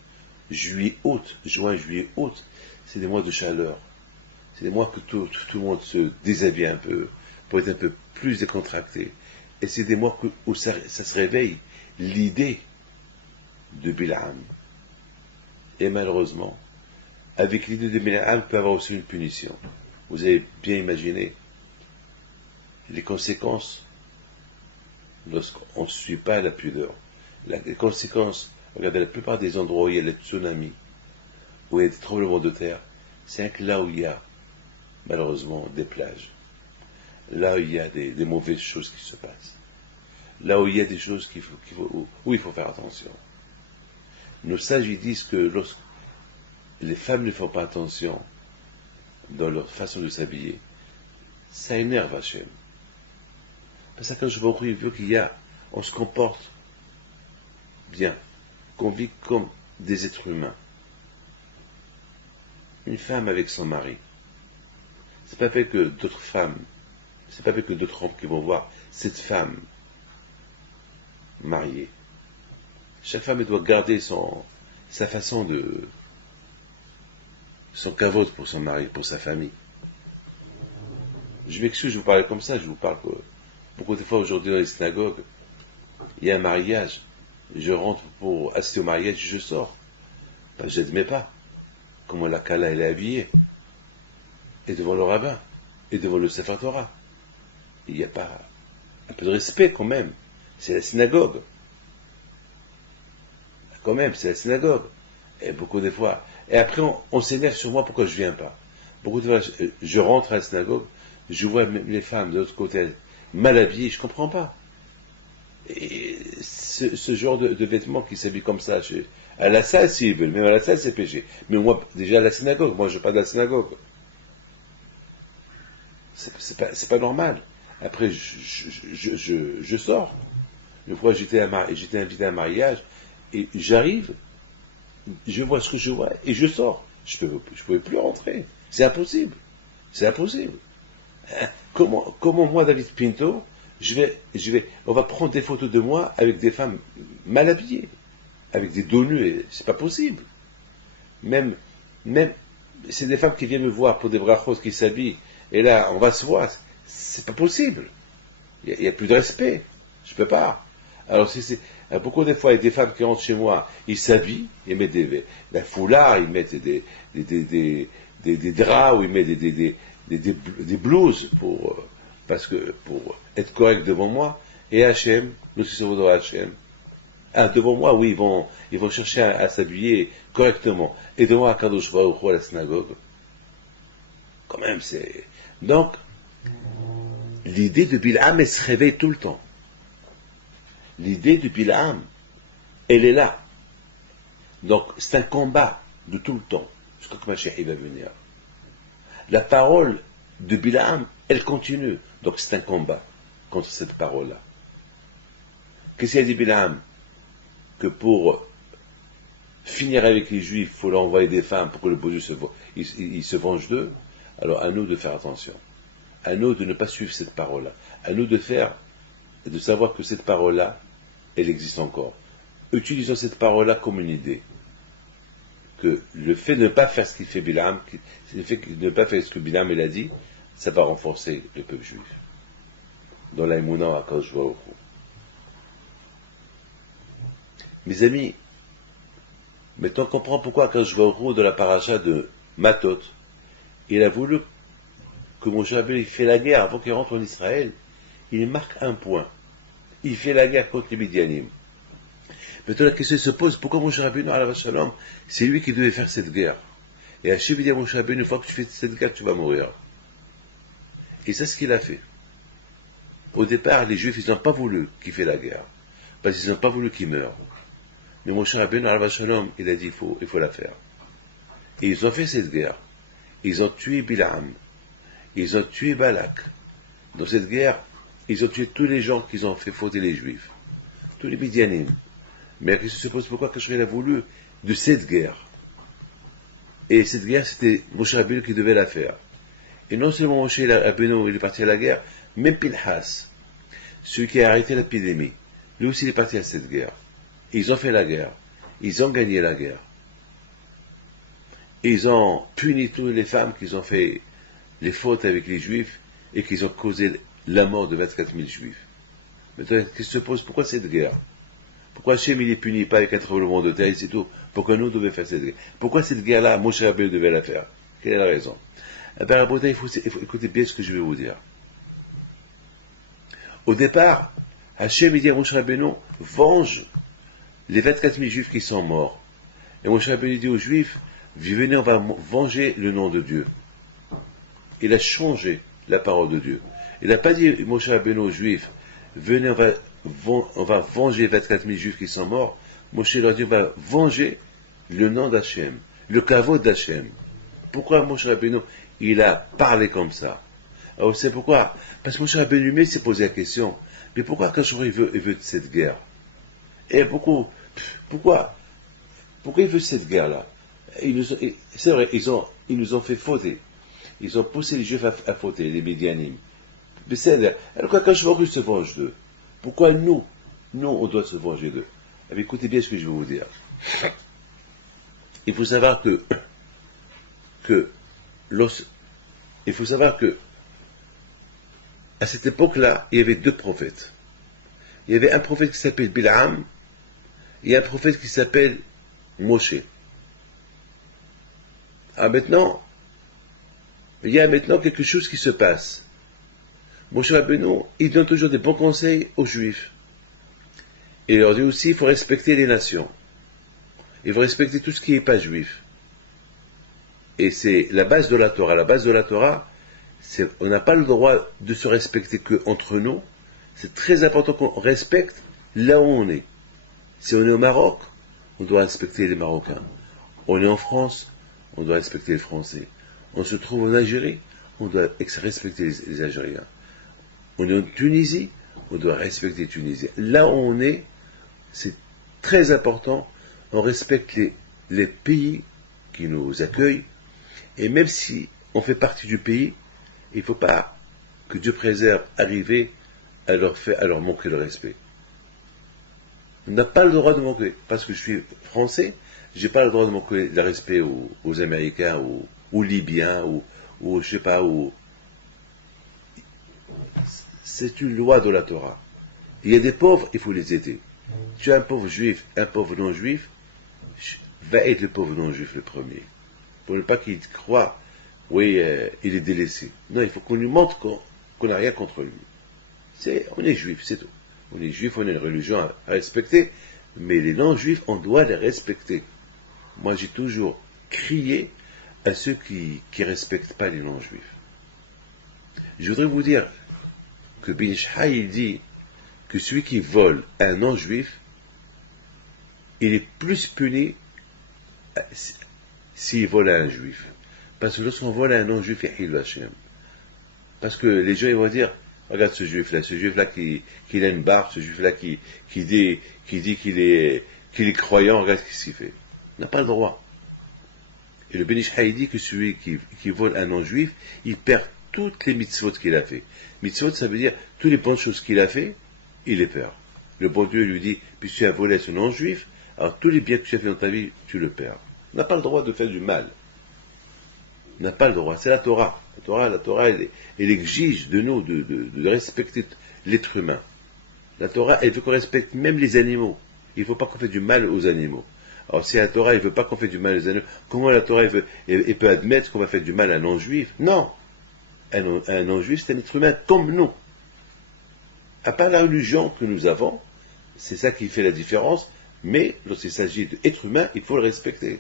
juillet-août, juin-juillet-août, c'est des mois de chaleur. C'est des mois que tout le monde se déshabille un peu, pour être un peu plus décontracté. Et c'est des mois où ça se réveille l'idée de Bil'am. Et malheureusement, avec l'idée de Bil'am, peut y avoir aussi une punition. Vous avez bien imaginé les conséquences lorsqu'on ne suit pas la pudeur. Les conséquences, regardez la plupart des endroits où il y a les tsunamis, où il y a des tremblements de terre, c'est que là où il y a malheureusement des plages, là où il y a des mauvaises choses qui se passent, là où il y a des choses où il faut faire attention. Nos sages ils disent que lorsque les femmes ne font pas attention dans leur façon de s'habiller, ça énerve Hachem. Parce que quand je vois qu'il veut on se comporte bien, qu'on vit comme des êtres humains. Une femme avec son mari, c'est pas fait que d'autres femmes, c'est pas fait que d'autres hommes qui vont voir cette femme mariée. Chaque femme elle doit garder sa façon son cavote pour son mari, pour sa famille. Je m'excuse, je vous parle comme ça, je vous parle que beaucoup de fois aujourd'hui dans les synagogues, il y a un mariage, je rentre pour assister au mariage, je sors. Ben, j'admets pas comment la Kala elle est habillée, et devant le rabbin, et devant le Sefer Torah. Il n'y a pas un peu de respect quand même. C'est la synagogue. Quand même, c'est la synagogue. Et beaucoup de fois. Et après, on s'énerve sur moi pourquoi je viens pas. Beaucoup de fois, je rentre à la synagogue, je vois les femmes de l'autre côté mal habillées, je comprends pas. Et ce genre de vêtements qui s'habillent comme ça, à la salle s'ils veulent, même à la salle c'est péché. Mais moi, déjà à la synagogue, moi je parle de la synagogue. C'est pas normal. Après, je sors. Une fois, j'étais invité à un mariage, et j'arrive, je vois ce que je vois, et je sors. Je pouvais plus rentrer. C'est impossible. C'est impossible. Hein? Comment moi, David Pinto, on va prendre des photos de moi avec des femmes mal habillées, avec des dos nus, et c'est pas possible. Même, c'est des femmes qui viennent me voir pour des brachos qui s'habillent, et là, on va se voir. C'est pas possible. Il y a plus de respect. Je peux pas. Alors, beaucoup de fois, il y a des femmes qui rentrent chez moi, ils s'habillent, ils mettent la foulard, ils mettent des draps, ou ils mettent des blouses pour être correct devant moi. Et Hachem, nous sommes dans Hachem. Devant moi, oui, ils vont chercher à s'habiller correctement. Et devant Akadosh Baruch Hu à la synagogue. Quand même, c'est. Donc, l'idée de Bilham, elle se réveille tout le temps. L'idée de Bilham, elle est là. Donc, c'est un combat de tout le temps, jusqu'à ce que Mashiach va venir. La parole de Bilham, elle continue. Donc, c'est un combat contre cette parole-là. Qu'est-ce qu'il a dit Bilham? Que pour finir avec les Juifs, il faut leur envoyer des femmes pour que le beau Dieu se venge d'eux. Alors, à nous de faire attention. À nous de ne pas suivre cette parole-là. À nous de savoir que cette parole-là, elle existe encore. Utilisons cette parole-là comme une idée. Que le fait de ne pas faire ce qu'il fait Bilham, le fait de ne pas faire ce que Bilham il a dit, ça va renforcer le peuple juif. Dans la Emouna à Akadosh Baruch Hu. Mes amis, maintenant on comprend pourquoi Akadosh Baruch Hu, dans la paracha de Matot, il a voulu que Moshe Rabbeinu fait la guerre avant qu'il rentre en Israël. Il marque un point. Il fait la guerre contre les Midianim. Maintenant la question se pose, pourquoi Moshe Rabbeinu, alav shalom, c'est lui qui devait faire cette guerre. Et Hachem dit à Moshe Rabbeinu, une fois que tu fais cette guerre, tu vas mourir. Et c'est ce qu'il a fait. Au départ, les Juifs, ils n'ont pas voulu qu'il fait la guerre. Parce qu'ils n'ont pas voulu qu'il meure. Mais Moshe Rabbeinu, alav shalom, il a dit, il faut la faire. Et ils ont fait cette guerre. Ils ont tué Bilham. Ils ont tué Balak. Dans cette guerre, ils ont tué tous les gens qui ont fait fauter les Juifs. Tous les Midianim. Mais la question se pose pourquoi Hachem a voulu de cette guerre. Et cette guerre, c'était Moshe Rabbeinu qui devait la faire. Et non seulement Moshe Rabbeinu il est parti à la guerre, mais Pinchas, celui qui a arrêté l'épidémie, lui aussi il est parti à cette guerre. Et ils ont fait la guerre. Ils ont gagné la guerre. Et ils ont puni toutes les femmes qui ont fait les fautes avec les Juifs et qui ont causé la mort de 24 000 Juifs. Maintenant, la question se pose, pourquoi cette guerre? Pourquoi Hachem il ne punit pas avec un tremblement de terre et c'est tout? Pourquoi nous devons faire cette guerre? Pourquoi cette guerre-là, Moshe Rabbeinu devait la faire? Quelle est la raison? Eh bien, il faut écouter bien ce que je vais vous dire. Au départ, Hachem il dit à Moshe Rabbeinu, venge les 24 000 Juifs qui sont morts. Et Moshe Rabbeinu dit aux Juifs, venez, on va venger le nom de Dieu. Il a changé la parole de Dieu. Il n'a pas dit Moshe Rabbeinu aux Juifs, venez, on va venger les 24 000 Juifs qui sont morts. Moshe leur dit, on va venger le nom d'Hachem, le kavod d'Hachem. Pourquoi Moshe Rabbeinu, il a parlé comme ça? Alors, c'est pourquoi? Parce que Moshe Rabbeinu lui-même s'est posé la question, mais pourquoi quand il veut cette guerre? Et pourquoi il veut cette guerre-là? C'est vrai, ils nous ont fait fauter. Ils ont poussé les Juifs à fauter, les Midianim. Mais c'est alors quand Baruch Hu se venge d'eux, pourquoi nous, on doit se venger d'eux? Eh écoutez bien ce que je vais vous dire. Il faut savoir à cette époque-là, il y avait deux prophètes. Il y avait un prophète qui s'appelait Bilham, il y a un prophète qui s'appelle Moshe. Ah, maintenant, il y a maintenant quelque chose qui se passe. Moshe Rabbeinu, il donne toujours des bons conseils aux Juifs. Et il leur dit aussi, il faut respecter les nations. Il faut respecter tout ce qui n'est pas juif. Et c'est la base de la Torah. La base de la Torah, on n'a pas le droit de se respecter qu'entre nous. C'est très important qu'on respecte là où on est. Si on est au Maroc, on doit respecter les Marocains. On est en France, on doit respecter les Français. On se trouve en Algérie, on doit respecter les Algériens. On est en Tunisie, on doit respecter les Tunisiens. Là où on est, c'est très important, on respecte les pays qui nous accueillent, et même si on fait partie du pays, il ne faut pas que Dieu préserve arriver à leur manquer le respect. On n'a pas le droit de manquer, parce que je suis français, je n'ai pas le droit de manquer le respect aux Américains, aux Libyens, ou je sais pas, c'est une loi de la Torah. Il y a des pauvres, il faut les aider. Tu as un pauvre juif, un pauvre non-juif, va être le pauvre non-juif le premier. Pour ne pas qu'il croie, oui, il est délaissé. Non, il faut qu'on lui montre qu'on n'a rien contre lui. On est juif, c'est tout. On est juif, on a une religion à respecter, mais les non-juifs, on doit les respecter. Moi, j'ai toujours crié à ceux qui ne respectent pas les non-juifs. Je voudrais vous dire que Ben Ishai, il dit que celui qui vole un non-juif, il est plus puni s'il vole à un juif. Parce que lorsqu'on vole à un non-juif, il va Hashem. Parce que les gens ils vont dire, regarde ce juif-là qui a une barbe, ce juif-là qui dit qu'il est croyant, regarde ce qu'il fait. Il n'a pas le droit. Et le Ben Ishai dit que celui qui vole un non-juif, il perd toutes les mitzvot qu'il a fait. Mitzvot, ça veut dire toutes les bonnes choses qu'il a fait, il les perd. Le bon Dieu lui dit, puisque tu as volé ce non-juif, alors tous les biens que tu as fait dans ta vie, tu le perds. On n'a pas le droit de faire du mal. On n'a pas le droit. C'est la Torah. La Torah, elle exige de nous de respecter l'être humain. La Torah, elle veut qu'on respecte même les animaux. Il ne faut pas qu'on fasse du mal aux animaux. Alors si la Torah ne veut pas qu'on fasse du mal aux animaux, comment la Torah elle peut admettre qu'on va faire du mal à un non-juif? Non. Un non-juif, c'est un être humain comme nous. À part la religion que nous avons, c'est ça qui fait la différence, mais lorsqu'il s'agit d'être humain, il faut le respecter.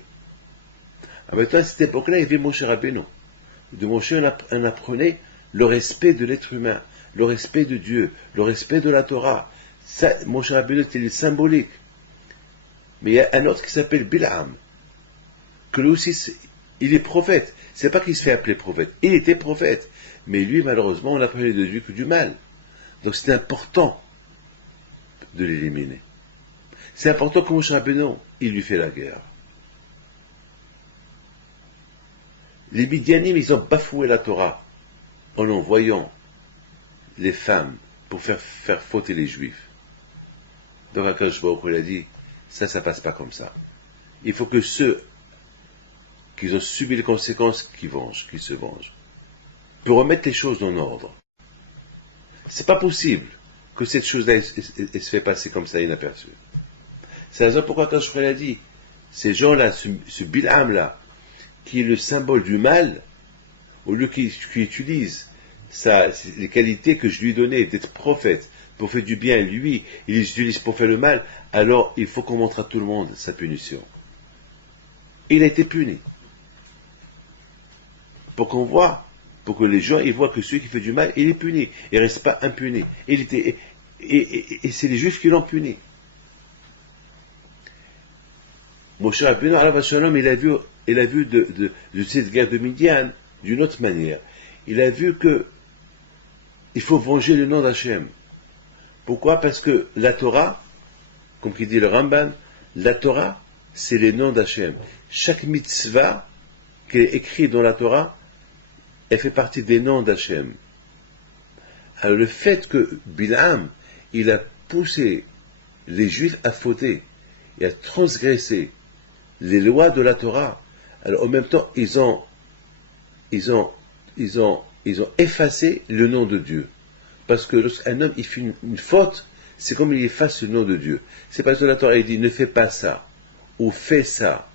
Maintenant, à cette époque-là, il y avait Moshe Rabbeinu. De Moshe, on apprenait le respect de l'être humain, le respect de Dieu, le respect de la Torah. Ça, Moshe Rabbeinu, c'était symbolique. Mais il y a un autre qui s'appelle Bilam, que lui aussi, il est prophète. C'est pas qu'il se fait appeler prophète. Il était prophète. Mais lui, malheureusement, on apprenait de lui que du mal. Donc c'est important de l'éliminer. C'est important que Moshe Rabbeinu, il lui fait la guerre. Les Midianim, ils ont bafoué la Torah en envoyant les femmes pour faire fauter les Juifs. Donc Akadosh Baruch Hu, il a dit, ça passe pas comme ça. Il faut que ceux qui ont subi les conséquences, qui se vengent. Pour remettre les choses en ordre. C'est pas possible que cette chose-là elle se fait passer comme ça inaperçue. C'est la raison pourquoi Akadosh Baruch Hu a dit, ces gens-là, ce Bil'am-là, qui est le symbole du mal, au lieu qu'il utilise les qualités que je lui ai données d'être prophète, pour faire du bien, lui, il les utilise pour faire le mal, alors il faut qu'on montre à tout le monde sa punition. Il a été puni. Pour qu'on voit, pour que les gens ils voient que celui qui fait du mal, il est puni. Il ne reste pas impuni. Et c'est les Juifs qui l'ont puni. Moshe Rabbeinu, il a vu de cette guerre de Midian d'une autre manière. Il a vu que il faut venger le nom d'Hachem. Pourquoi? Parce que la Torah, comme qui dit le Ramban, la Torah, c'est les noms d'Hachem. Chaque mitzvah qui est écrite dans la Torah, elle fait partie des noms d'Hachem. Alors le fait que Bilam, il a poussé les Juifs à fauter et à transgresser les lois de la Torah, alors en même temps, ils ont effacé le nom de Dieu. Parce que lorsqu'un homme il fait une faute, c'est comme il efface le nom de Dieu. C'est parce que la Torah dit ne fais pas ça, ou fais ça,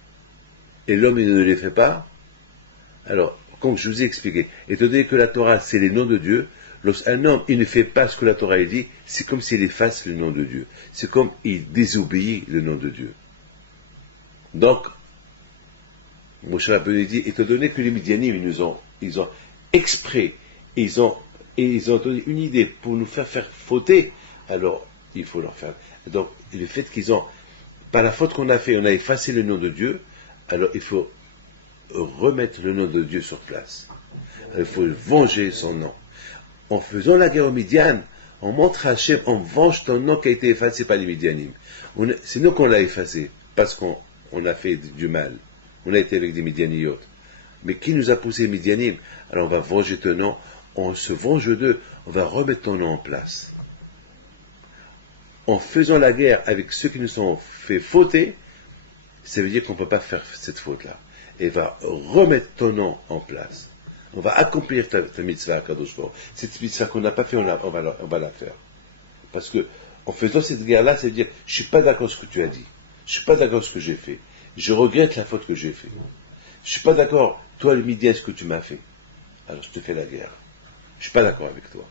et l'homme il ne le fait pas. Alors, comme je vous ai expliqué, étant donné que la Torah c'est les noms de Dieu, lorsqu'un homme il ne fait pas ce que la Torah dit, c'est comme s'il efface le nom de Dieu. C'est comme il désobéit le nom de Dieu. Donc, Moshe Rabbeinu dit, étant donné que les Midianim, ils ont exprès, ils ont donné une idée pour nous faire fauter, alors il faut leur faire. Donc, le fait qu'ils ont, par la faute qu'on a fait, on a effacé le nom de Dieu, alors il faut remettre le nom de Dieu sur place. Alors, il faut venger son nom. En faisant la guerre aux Midian, on montre à Hachem, on venge ton nom qui a été effacé par les Midianim. C'est nous qu'on l'a effacé, parce qu'on a fait du mal. On a été avec des Midianiotes. Mais qui nous a poussé Midianim? Alors on va venger ton nom, on se venge d'eux, on va remettre ton nom en place. En faisant la guerre avec ceux qui nous ont fait fauter, ça veut dire qu'on ne peut pas faire cette faute-là. Et va remettre ton nom en place. On va accomplir ta mitzvah à Kadosh Baruch. Cette mitzvah qu'on n'a pas fait, on va la faire. Parce que, en faisant cette guerre-là, ça veut dire, je ne suis pas d'accord avec ce que tu as dit. Je ne suis pas d'accord avec ce que j'ai fait. Je regrette la faute que j'ai faite. Je ne suis pas d'accord, toi le Midian, ce que tu m'as fait. Alors je te fais la guerre. Je ne suis pas d'accord avec toi.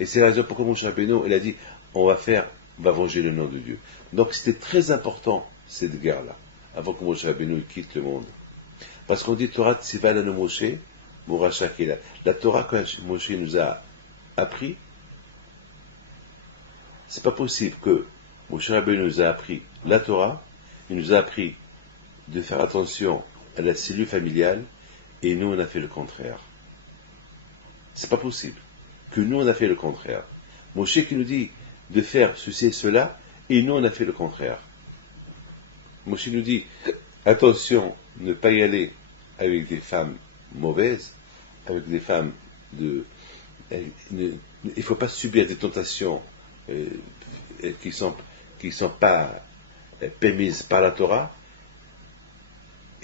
Et c'est la raison pourquoi Moshe Rabbeinu, il a dit, on va venger le nom de Dieu. Donc c'était très important, cette guerre-là, avant que Moshe Rabbeinu quitte le monde. Parce qu'on dit, Torah Tziva lanu Moshe, Mouracha Kela. La Torah que Moshe nous a appris, c'est pas possible que Moshe Rabbeinu nous a appris la Torah, il nous a appris de faire attention à la cellule familiale, et nous on a fait le contraire. C'est pas possible que nous on a fait le contraire. Moshe qui nous dit de faire ceci et cela, et nous on a fait le contraire. Moshe nous dit attention, ne pas y aller avec des femmes mauvaises, avec des femmes il ne faut pas subir des tentations qui sont pas permises par la Torah,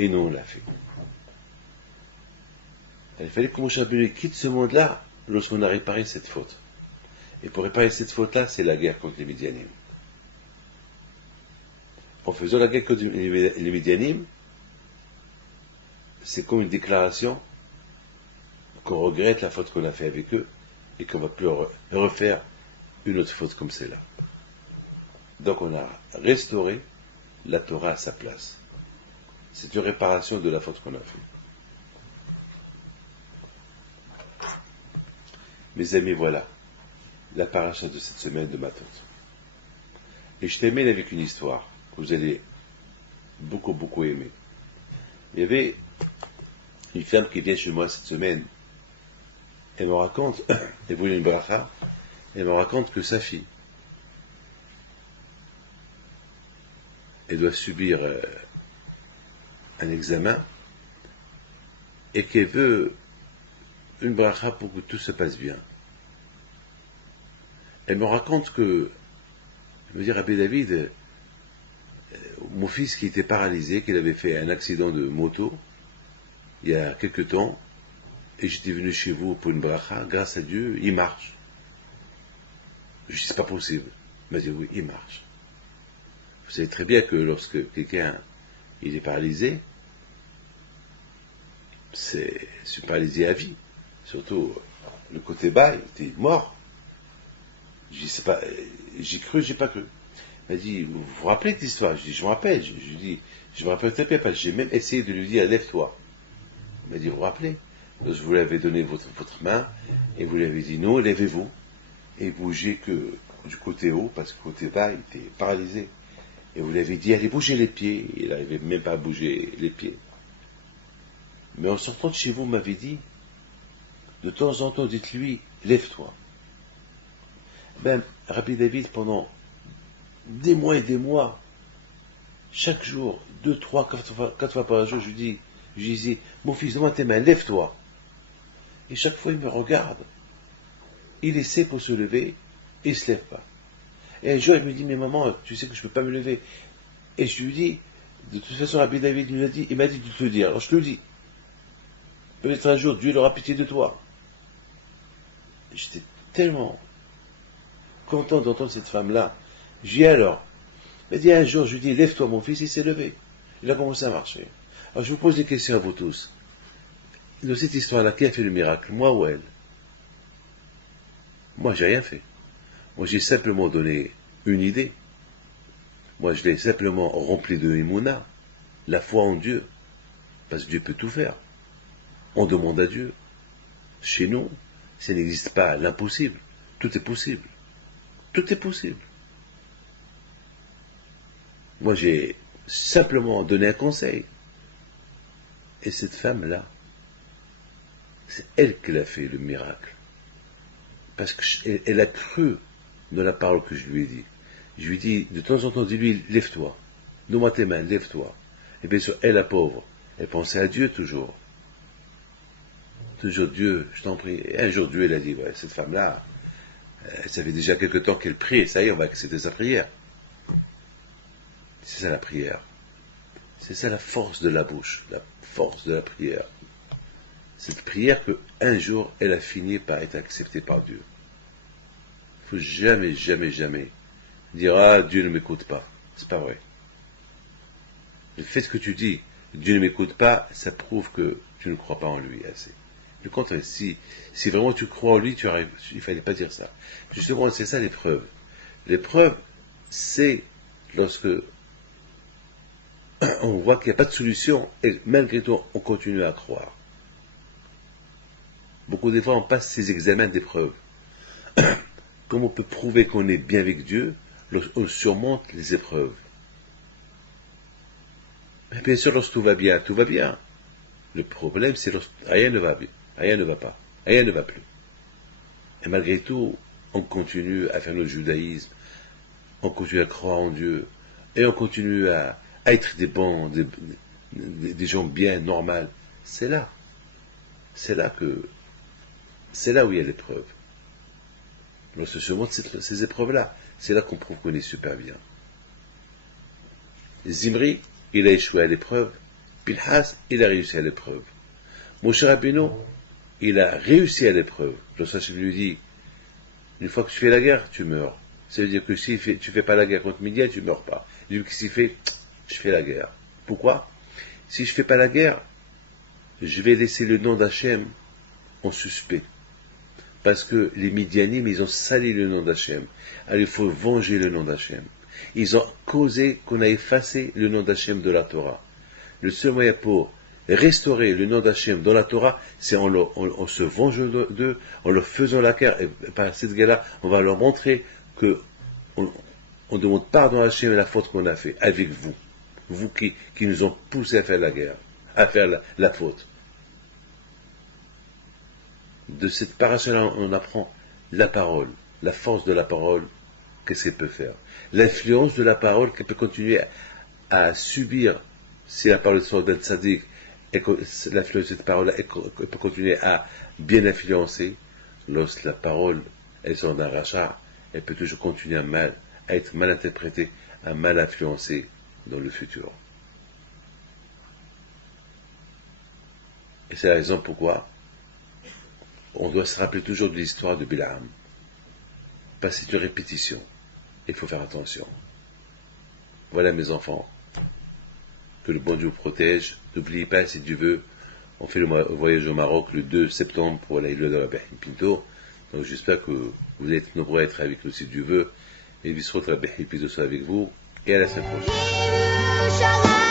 et nous on l'a fait. Il fallait que Moshe Rabbeinu quitte ce monde-là lorsqu'on a réparé cette faute. Et pour réparer cette faute-là, c'est la guerre contre les Midianim. En faisant la guerre contre les Midianim, c'est comme une déclaration qu'on regrette la faute qu'on a fait avec eux et qu'on ne va plus refaire une autre faute comme celle-là. Donc on a restauré la Torah à sa place. C'est une réparation de la faute qu'on a faite. Mes amis, voilà la paracha de cette semaine de Matot. Et je termine avec une histoire que vous allez beaucoup, beaucoup aimer. Il y avait une femme qui vient chez moi cette semaine. Elle me raconte, elle voulait une bracha, elle me raconte que sa fille, elle doit subir un examen et qu'elle veut une bracha pour que tout se passe bien. Elle me raconte que, elle me dit, Rabbi David, mon fils qui était paralysé, qu'il avait fait un accident de moto il y a quelque temps, et j'étais venu chez vous pour une bracha, grâce à Dieu, il marche. Je dis, c'est pas possible. Il m'a dit, oui, il marche. Vous savez très bien que lorsque quelqu'un il est paralysé, c'est paralysé à vie. Surtout le côté bas, il était mort. Je dis, c'est pas, j'ai cru, j'ai pas cru. Il m'a dit, vous vous rappelez de l'histoire? Je dis, je me rappelle. Je dis, je me rappelle très bien parce que j'ai même essayé de lui dire, lève-toi. Il m'a dit, vous vous rappelez? Donc, je vous l'avais donné votre main et vous lui avez dit, non, levez-vous et bougez que du côté haut parce que côté bas, il était paralysé. Et vous lui avez dit, allez bouger les pieds. Il n'arrivait même pas à bouger les pieds. Mais en sortant de chez vous, m'avait dit, de temps en temps, dites-lui, lève-toi. Même Rabbi David, pendant des mois et des mois, chaque jour, 2, 3, 4 fois par jour, je lui disais, mon fils, donne-moi tes mains, lève-toi. Et chaque fois, il me regarde. Il essaie pour se lever, et il ne se lève pas. Et un jour, il me dit, mais maman, tu sais que je ne peux pas me lever. Et je lui dis, de toute façon, Rabbi David il m'a dit de te le dire. Alors je te le dis. Peut-être un jour, Dieu aura pitié de toi. J'étais tellement content d'entendre cette femme-là. Je dis alors, mais dit un jour, je lui dis, lève-toi mon fils, il s'est levé. Il a commencé à marcher. Alors je vous pose des questions à vous tous. Dans cette histoire-là, qui a fait le miracle, moi ou elle? Moi, j'ai rien fait. Moi, j'ai simplement donné une idée. Moi, je l'ai simplement rempli de Emouna, la foi en Dieu. Parce que Dieu peut tout faire. On demande à Dieu. Chez nous, ça n'existe pas l'impossible. Tout est possible. Tout est possible. Moi, j'ai simplement donné un conseil. Et cette femme-là, c'est elle qui a fait le miracle. Parce qu'elle a cru dans la parole que je lui ai dit. Je lui ai dit, de temps en temps, dis-lui, lève-toi. Donne-moi tes mains, lève-toi. Et bien sûr, elle, la pauvre, elle pensait à Dieu toujours. Toujours Dieu, je t'en prie. Et un jour, Dieu, elle a dit, ouais, cette femme-là, ça fait déjà quelque temps qu'elle prie, ça y est, on va accepter sa prière. C'est ça la prière. C'est ça la force de la bouche, la force de la prière. Cette prière qu'un jour, elle a fini par être acceptée par Dieu. Il ne faut jamais, jamais, jamais dire, ah, Dieu ne m'écoute pas. C'est pas vrai. Le fait que tu dis, Dieu ne m'écoute pas, ça prouve que tu ne crois pas en lui assez. Le contraire, si vraiment tu crois en lui, il ne fallait pas dire ça. Justement, c'est ça l'épreuve. L'épreuve, c'est lorsque on voit qu'il n'y a pas de solution et malgré tout, on continue à croire. Beaucoup de fois, on passe ces examens d'épreuve. Comme on peut prouver qu'on est bien avec Dieu, on surmonte les épreuves. Mais bien sûr, lorsque tout va bien, tout va bien. Le problème, c'est lorsque rien ne va bien, rien ne va pas, rien ne va plus. Et malgré tout, on continue à faire notre judaïsme, on continue à croire en Dieu, et on continue à être des bons, des gens bien, normaux. C'est là où il y a l'épreuve. Lorsque se montrent ces épreuves-là, c'est là qu'on prouve qu'on est super bien. Zimri, il a échoué à l'épreuve, Pilhas, il a réussi à l'épreuve. Moshe Rabbeinu, il a réussi à l'épreuve. Lorsque lui dit, une fois que tu fais la guerre, tu meurs. Ça veut dire que si tu ne fais pas la guerre contre Midian, tu ne meurs pas. Il dit, qu'est-ce qu'il fait? Je fais la guerre. Pourquoi? Si je ne fais pas la guerre, je vais laisser le nom d'Hachem en suspect. Parce que les Midianim, ils ont sali le nom d'Hachem. Alors il faut venger le nom d'Hachem. Ils ont causé qu'on a effacé le nom d'Hachem de la Torah. Le seul moyen pour restaurer le nom d'Hachem dans la Torah, c'est en se vengeant d'eux, en leur faisant la guerre. Et par cette guerre-là, on va leur montrer que on demande pardon à Hachem et la faute qu'on a fait avec vous. Vous qui nous ont poussé à faire la guerre, à faire la faute. De cette paracha-là, on apprend la parole, la force de la parole, qu'est-ce qu'elle peut faire. L'influence de la parole qu'elle peut continuer à subir si la parole sort d'un tzaddik et que l'influence de cette parole-là peut continuer à bien influencer. Lorsque la parole elle sort d'un rachat, elle peut toujours continuer à être mal interprétée, à mal influencer dans le futur. Et c'est la raison pourquoi on doit se rappeler toujours de l'histoire de Bilam. Parce que c'est une répétition. Il faut faire attention. Voilà mes enfants. Que le bon Dieu vous protège. N'oubliez pas, si Dieu veut, on fait le voyage au Maroc le 2 septembre pour la île de Rabbi Pinto. Donc j'espère que vous êtes nombreux à être avec nous si Dieu veut. Et Visrot Rabbi Pinto soit avec vous. Et à la semaine prochaine.